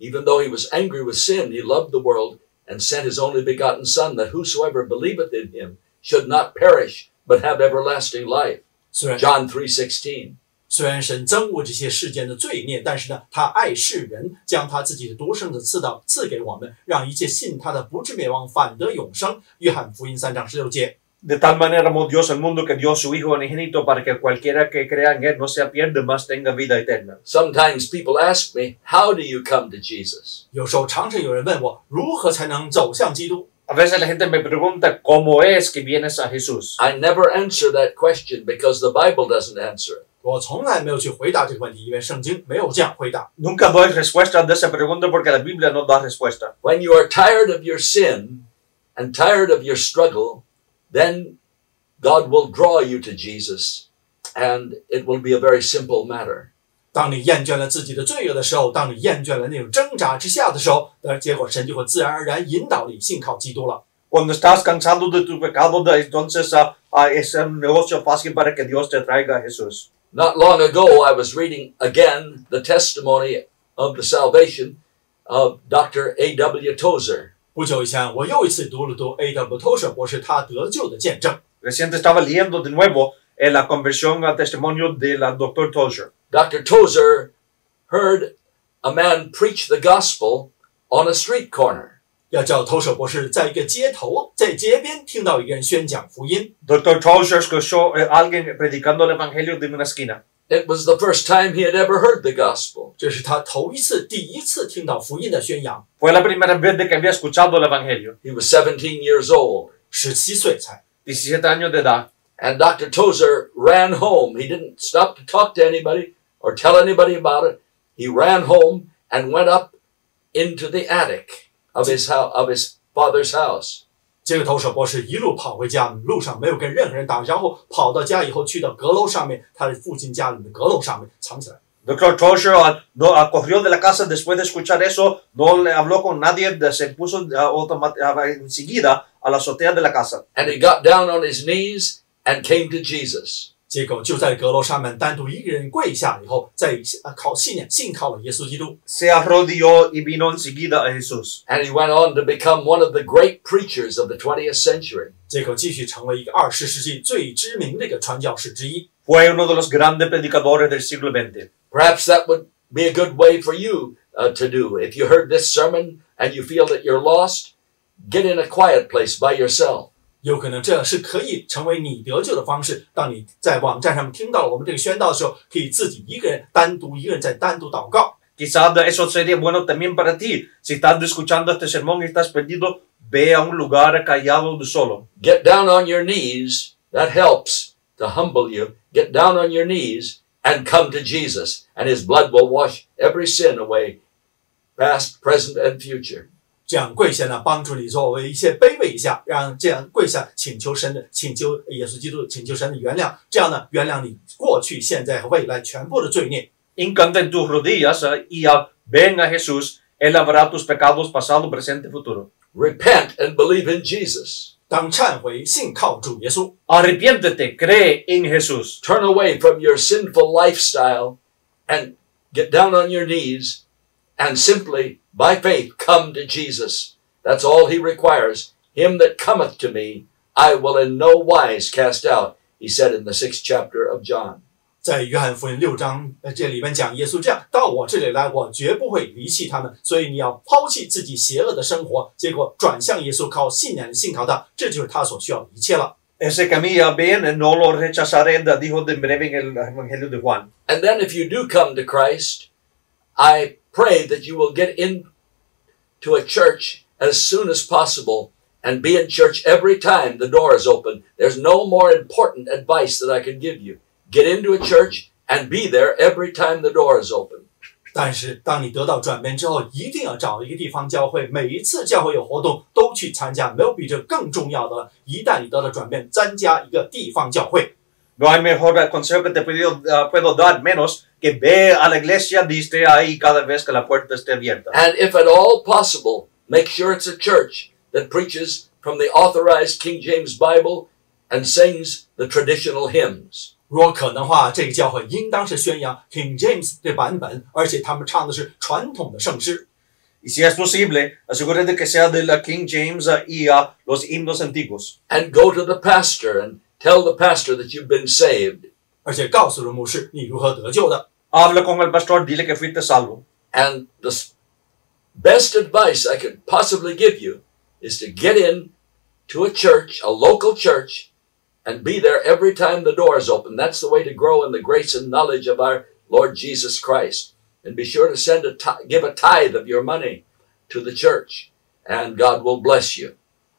Even though he was angry with sin, he loved the world and sent his only begotten Son, that whosoever believeth in him should not perish, but have everlasting life. 虽然 John 3:16. 虽然神憎恶这些世间的罪孽，但是呢，他爱世人，将他自己的独生子赐给我们，让一切信他的不至灭亡，反得永生。约翰福音3章16节。 De tal manera amó Dios al mundo que dio su Hijo unigénito para que cualquiera que crea en Él no se pierda, mas tenga vida eterna. Sometimes people ask me, how do you come to Jesus? 有时候常常有人问我，如何才能走向基督？ A veces la gente me pregunta cómo es que vienes a Jesús. I never answer that question because the Bible doesn't answer it. 我从来没有去回答这个问题，因为圣经没有这样回答。 Nunca doy respuesta de esa pregunta porque la Biblia no da respuesta. When you are tired of your sin and tired of your struggle, then God will draw you to Jesus, and it will be a very simple matter. 当你厌倦了自己的罪恶的时候，当你厌倦了那种挣扎之下的时候，结果神就会自然而然引导你信靠基督了。 Cuando estás cansado de tu pecado, entonces es un negocio fácil para que Dios te traiga a Jesús. Not long ago, I was reading again the testimony of the salvation of Dr. A.W. Tozer. 不久以前，我又一次读了读 A.W. Tozer 博士他得救的见证。 Reciente estaba leyendo de nuevo la conversión al testimonio del Dr. Tozer. Dr. Tozer heard a man preach the gospel on a street corner. 要叫投手博士在一个街头，在街边听到一个人宣讲福音。 Dr. Tozer escuchó a alguien predicando el evangelio de una esquina. It was the first time he had ever heard the gospel. 这是他第一次听到福音的宣扬。 Fue la primera vez de que había escuchado el evangelio. He was 17 years old. 17岁才。 17 años de edad. And Dr. Tozer ran home. He didn't stop to talk to anybody or tell anybody about it. He ran home and went up into the attic of his father's house. 这个投手博士一路跑回家，路上没有跟任何人打，然后跑到家以后去到阁楼上面，他的父亲家里的阁楼上面藏起来。 Dr. Tozer corrió de la casa después de escuchar eso, no le habló con nadie, se puso enseguida a la azotea de la casa. And he got down on his knees and came to Jesus. 结果就在阁楼上面单独一个人跪下以后，在信靠了耶稣基督。 Se arrodilló y vino enseguida a Jesús. And he went on to become one of the great preachers of the 20th century. 结果继续成为一个20世纪最知名的一个传教士之一。 Fue uno de los grandes predicadores del siglo XX. Perhaps that would be a good way for you to do. If you heard this sermon and you feel that you're lost, get in a quiet place by yourself. 有可能这是可以成为你得救的方式。当你在网站上面听到了我们这个宣道的时候，可以自己一个人单独祷告。 Quizás eso sería bueno también para ti. Si estás escuchando este sermón y estás perdido, ve a un lugar callado de solo. Get down on your knees. That helps to humble you. Get down on your knees and come to Jesus, and his blood will wash every sin away, past, present, and future. 这样跪下呢，帮助你作为一些卑微一下，让这样跪下请求耶稣基督，请求神的原谅，这样呢，原谅你过去、现在和未来全部的罪孽。 Hincate en tus rodillas y ven a Jesús. Él lavará tus pecados pasado, presente, futuro. Repent and believe in Jesus. 当忏悔、信靠主耶稣， Arrepiéntete, cree en Jesús. Turn away from your sinful lifestyle and get down on your knees and simply, by faith, come to Jesus. That's all he requires. Him that cometh to me, I will in no wise cast out, he said in the 6th chapter of John. 在约翰福音6章这里面讲耶稣这样到我这里来，我绝不会离弃他们。所以你要抛弃自己邪恶的生活，结果转向耶稣，靠信仰信靠他，这就是他所需要的一切了。 Ese camino bien, no lo rechazaré, dijo de breve en el Evangelio de Juan. And then if you do come to Christ, I pray that you will get into a church as soon as possible and be in church every time the door is open. There's no more important advice that I can give you. Get into a church and be there every time the door is open. 但是当你得到转变之后，一定要找一个地方教会，每一次教会有活动都去参加，没有比这更重要的了。一旦你得到转变，参加一个地方教会。No hay mejor consejo que te puedo dar menos que ve a la iglesia y esté ahí cada vez que la puerta esté abierta. And if at all possible, make sure it's a church that preaches from the authorized King James Bible and sings the traditional hymns. 如果可能的话，这个教会应当是宣扬 King James 的版本，而且他们唱的是传统的圣诗。Y si es posible, asegúrate que sea de la King James y los himnos antiguos. And go to the pastor and tell the pastor that you've been saved. 而且告诉了牧师你如何得救的。Habla con el pastor, dile que fuiste salvo. And the best advice I could possibly give you is to get in to a church, a local church, and be there every time the door is open. That's the way to grow in the grace and knowledge of our Lord Jesus Christ. And be sure to give a tithe of your money to the church, and God will bless you.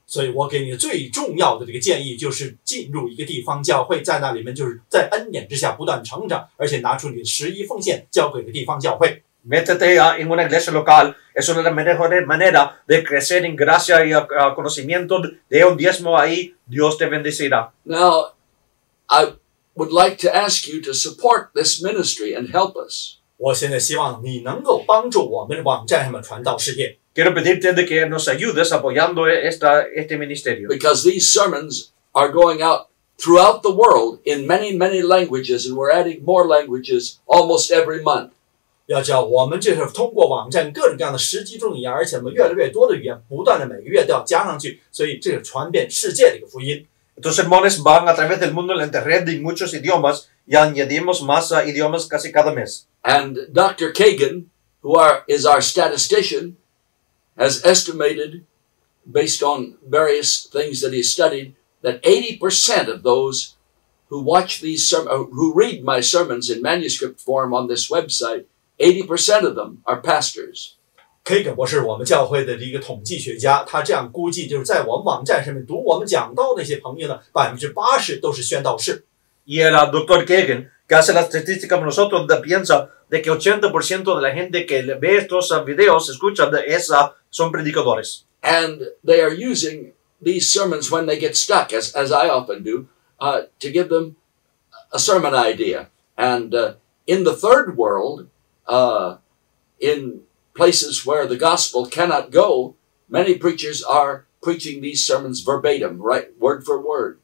所以我给你最重要的这个建议就是进入一个地方教会，在那里面就是在恩典之下不断成长，而且拿出你的11奉献交给地方教会。Métete en una iglesia local. Es una de las mejores maneras de crecer en gracia y conocimiento. De un diezmo ahí, Dios te bendecirá. Now, I would like to ask you to support this ministry and help us. 我现在希望你能够帮助我们的网站上面传道事业。Quiero pedirte de que nos ayudes apoyando este ministerio. Because these sermons are going out throughout the world in many, many languages, and we're adding more languages almost every month. 要知道，我们这是通过网站各种各样的10几种语言，而且我们越来越多的语言，不断的每个月都要加上去，所以这是传遍世界的一个福音。Estos sermones van a través del mundo en la internet de muchos idiomas y añadimos más idiomas casi cada mes. And Dr. Kagan, is our statistician, has estimated, based on various things that he's studied, that 80% of those who watch who read my sermons in manuscript form on this website, 80% of them are pastors. Kagan 博士，我们教会的一个统计学家，他这样估计，就是在我们网站上面读我们讲道那些朋友呢，80%都是宣道士。Y el doctor Kagan, que hace la estadística con nosotros, piensa de que 80% de la gente que ve estos videos, escucha, son predicadores. And they are using these sermons when they get stuck, as I often do, to give them a sermon idea. And in the third world, in places where the gospel cannot go, many preachers are preaching these sermons verbatim, right, word for word.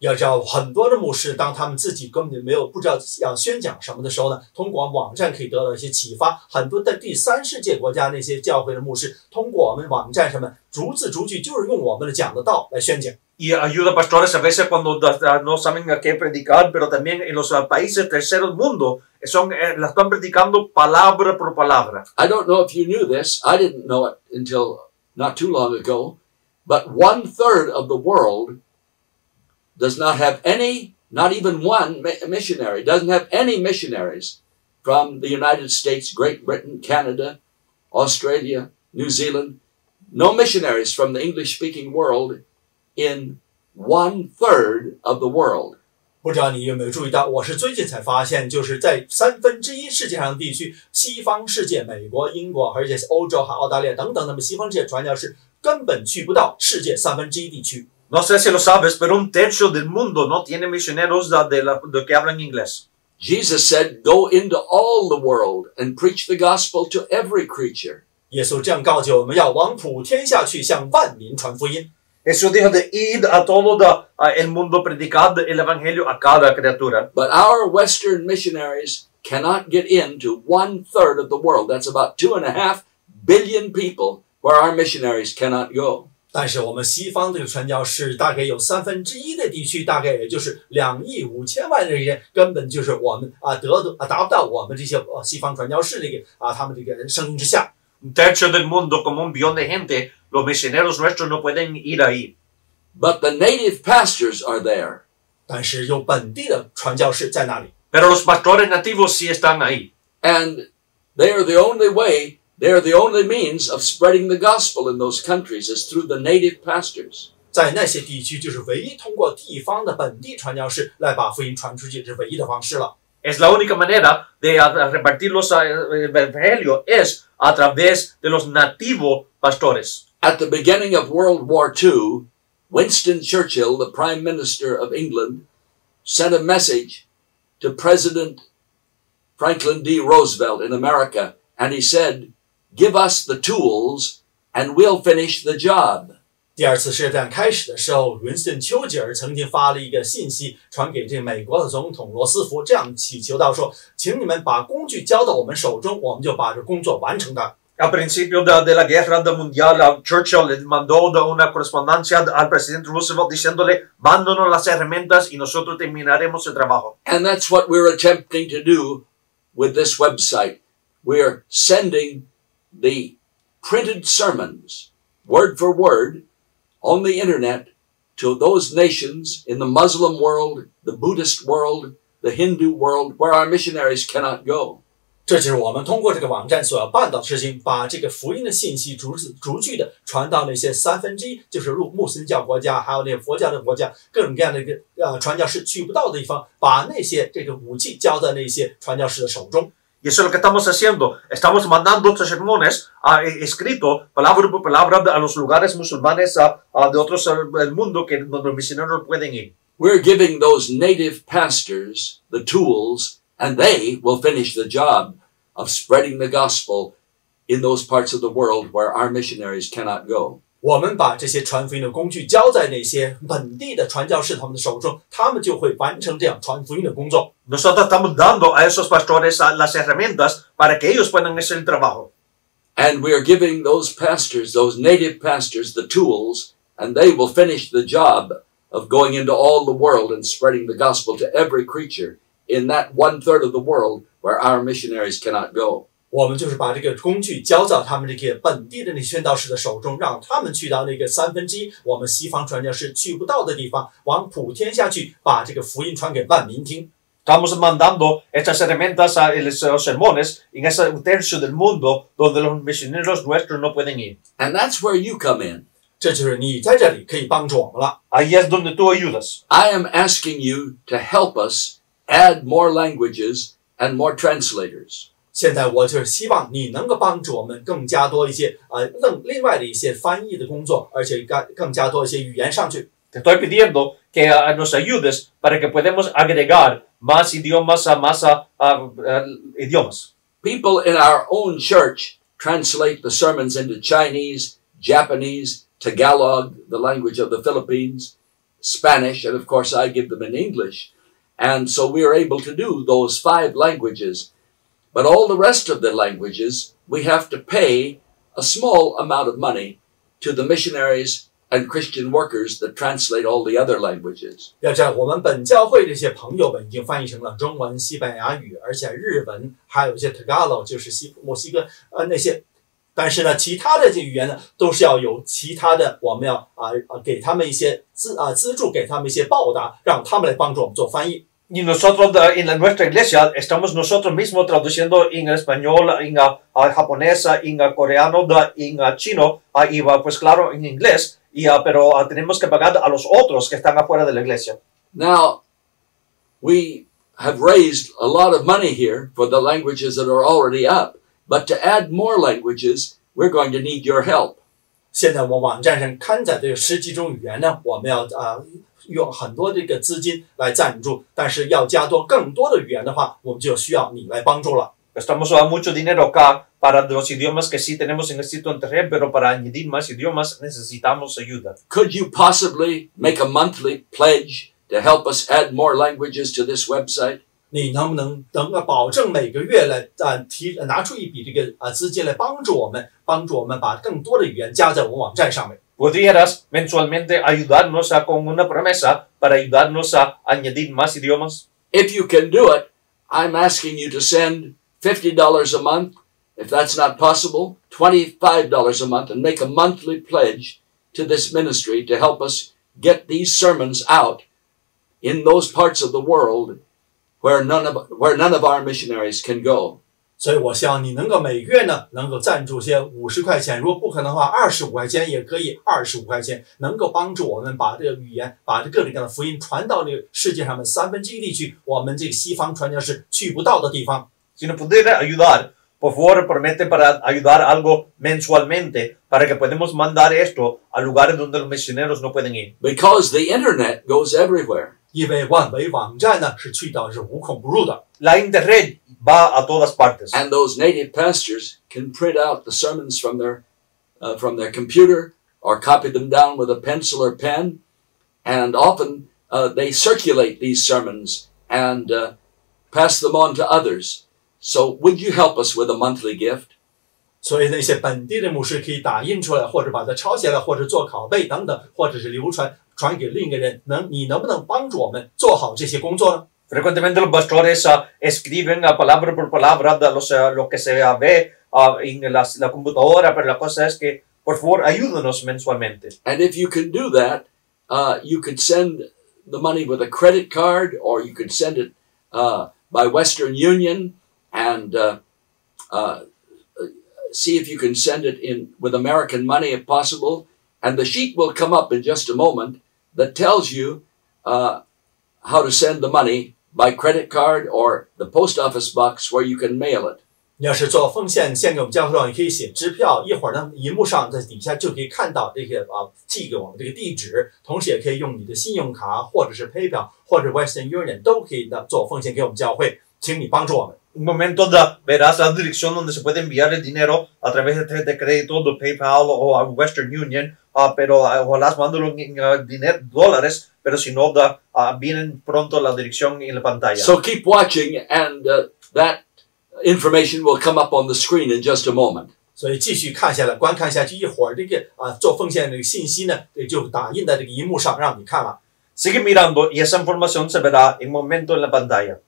要知道，很多的牧师，当他们自己根本不知道要宣讲什么的时候呢，通过网站可以得到一些启发。很多在第三世界国家那些教会的牧师，通过我们网站上面逐字逐句，就是用我们的讲的道来宣讲。Y ayuda a pastores a veces cuando no saben a qué predicar, pero también en los países terceros mundo la están predicando palabra por palabra. I don't know if you knew this. I didn't know it until not too long ago. But 1/3 of the world does not have any, not even one missionary, doesn't have any missionaries from the United States, Great Britain, Canada, Australia, New Zealand. No missionaries from the English-speaking world in 1/3 of the world. 不知道你有没有注意到，我是最近才发现，就是在1/3世界上的地区，西方世界，美国、英国，而且欧洲、澳大利亚等等，那么西方世界传教士根本去不到世界1/3地区。No sé si lo sabes, pero 1/3 del mundo no tiene misioneros de que hablan inglés. Jesus said, "Go into all the world and preach the gospel to every creature." 耶稣这样告诫我们要往普天下去，向万民传福音。Jesús dijo de ir a todo el mundo, predicar el evangelio a cada criatura. But our Western missionaries cannot get into 1/3 of the world. That's about 2.5 billion people where our missionaries cannot go. 但是我们西方这个传教士大概有1/3的地区，大概也就是2亿5千万的人，根本就是我们达不到我们这些西方传教士他们这个声音之下。1/3 del mundo, como 1 billón de gente, los misioneros nuestros no pueden ir ahí. But the native pastors are there. 但是有本地的传教士在那里。Pero los pastores nativos sí están ahí. And they are the only way, they are the only means of spreading the gospel in those countries is through the native pastors. 在那些地区，就是唯一通过地方的本地传教士来把福音传出去，是唯一的方式了。Es la única manera de repartir el evangelio es a través de los nativos pastores. At the beginning of World War II, Winston Churchill, the Prime Minister of England, sent a message to President Franklin D. Roosevelt in America, and he said, "Give us the tools and we'll finish the job." 第二次世界大战开始的时候，文森·丘吉尔曾经发了一个信息传给这个美国的总统罗斯福，这样祈求到说：“请你们把工具交到我们手中，我们就把这工作完成它。” Al principio de la guerra mundial, Churchill le mandó una correspondencia al presidente Roosevelt diciéndole, mándanos las herramientas y nosotros terminaremos el trabajo. And that's what we're attempting to do with this website. We're sending the printed sermons, word for word, on the internet to those nations in the Muslim world, the Buddhist world, the Hindu world, where our missionaries cannot go. 这就是我们通过这个网站所要办到的事情，把这个福音的信息逐句的传到那些1/3，就是穆斯林教国家，还有那些佛教的国家，各种各样的一个传教士去不到的地方，把那些这个武器交在那些传教士的手中。Y eso es lo que estamos haciendo. Estamos mandando otros sermones escritos, palabra por palabra, a los lugares musulmanes de otros del mundo que donde los misioneros pueden ir. We're giving those native pastors the tools, and they will finish the job of spreading the gospel in those parts of the world where our missionaries cannot go. 我们把这些传福音的工具交在那些本地的传教士他们的手中，他们就会完成这样传福音的工作。Nosotros estamos dando a esos pastores las herramientas para que ellos puedan hacer el trabajo. And we are giving those pastors, those native pastors, the tools, and they will finish the job of going into all the world and spreading the gospel to every creature in that 1/3 of the world where our missionaries cannot go. 我们就是把这个工具交到他们这个本地的那宣道士的手中，让他们去到那个1/3我们西方传教士去不到的地方，往普天下去，把这个福音传给万民听。Estamos mandando estas herramientas a los sermones en ese 1/3 del mundo donde los misioneros nuestros no pueden ir. And that's where you come in. 这就是你在这里可以帮助我们了。Ahí es donde tú ayudas. I am asking you to help us add more languages and more translators. 现在我就是希望你能够帮助我们更加多一些另外的一些翻译的工作，而且更加多一些语言上去。Te estoy pidiendo que nos ayudes para que podamos agregar más idiomas idiomas. People in our own church translate the sermons into Chinese, Japanese, Tagalog, the language of the Philippines, Spanish, and of course I give them in English. And so we are able to do those 5 languages. But all the rest of the languages, we have to pay a small amount of money to the missionaries and Christian workers that translate all the other languages. 要知道，我们本教会这些朋友们已经翻译成了中文、西班牙语，而且日文，还有一些 Tagalog， 就是墨西哥那些。但是呢，其他的这语言呢，都是要有其他的，我们要给他们一些资助，给他们一些报答，让他们来帮助我们做翻译。Y nosotros en nuestra iglesia estamos nosotros mismos traduciendo en español, en japonés, en coreano, en chino y pues claro en inglés, pero tenemos que pagar a los otros que están afuera de la iglesia. Now, we have raised a lot of money here for the languages that are already up, but to add more languages, we're going to need your help. 现在我们网站上刊载这个10几种语言呢，我们要用很多这个资金来赞助，但是要加更多的语言的话，我们就需要你来帮助了。Estamos mucho dinero acá para los idiomas que sí tenemos en el sitio internet, pero para añadir más idiomas necesitamos ayuda. Could you possibly make a monthly pledge to help us add more languages to this website? 你能不能保证每个月来拿出一笔这个资金来帮助我们把更多的语言加在我们网站上面？ ¿Podrías mensualmente ayudarnos con una promesa para ayudarnos a añadir más idiomas? If you can do it, I'm asking you to send $50 a month. If that's not possible, $25 a month, and make a monthly pledge to this ministry to help us get these sermons out in those parts of the world where none of our missionaries can go. 所以我希望你能够每个月呢能够赞助些50块钱，如果不可能的话25块钱也可以，25块钱能够帮助我们把这个语言，把这各种各样的福音传到这个世界上的1/3地区，我们这个西方传教士去不到的地方。Si nos pudiera ayudar, por favor, promete para ayudar algo mensualmente para que podamos mandar esto a lugares donde los misioneros no pueden ir. Because the internet goes everywhere. 因为万维网站呢是去到是无孔不入的。La internet va a todas partes. And those native pastors can print out the sermons from their computer or copy them down with a pencil or pen. And often they circulate these sermons and pass them on to others. So would you help us with a monthly gift? 所以那些本地的牧师可以打印出来，或者把它抄下来，或者做拷贝等等，或者是流传给另一个人。你能不能帮助我们做好这些工作呢？ Frecuentemente los pastores escriben palabra por palabra lo que se ve en la computadora, pero la cosa es que, por favor, ayúdanos mensualmente. And if you can do that, you could send the money with a credit card, or you could send it by Western Union, and see if you can send it in with American money if possible. And the sheet will come up in just a moment that tells you how to send the money by credit card or the post office box where you can mail it. 要是做奉献献给我们教会的话，你可以写支票，一会儿呢，荧幕上在底下就可以看到这些寄给我们这个地址，同时也可以用你的信用卡或者是 PayPal 或者 Western Union 都可以的做奉献给我们教会，请你帮助我们。Un momento verás la dirección donde se puede enviar el dinero a través de tarjeta de crédito, de PayPal o a Western Union, pero ojalá mándalo en dólares, pero si no, vienen pronto la dirección en la pantalla. So keep watching, and that information will come up on the screen in just a moment. 所以继续看下来，观看下去，一会儿这个做奉献的这个信息呢，就打印在这个荧幕上让你看了。 Sigue mirando y esa información se verá en momento en la pantalla.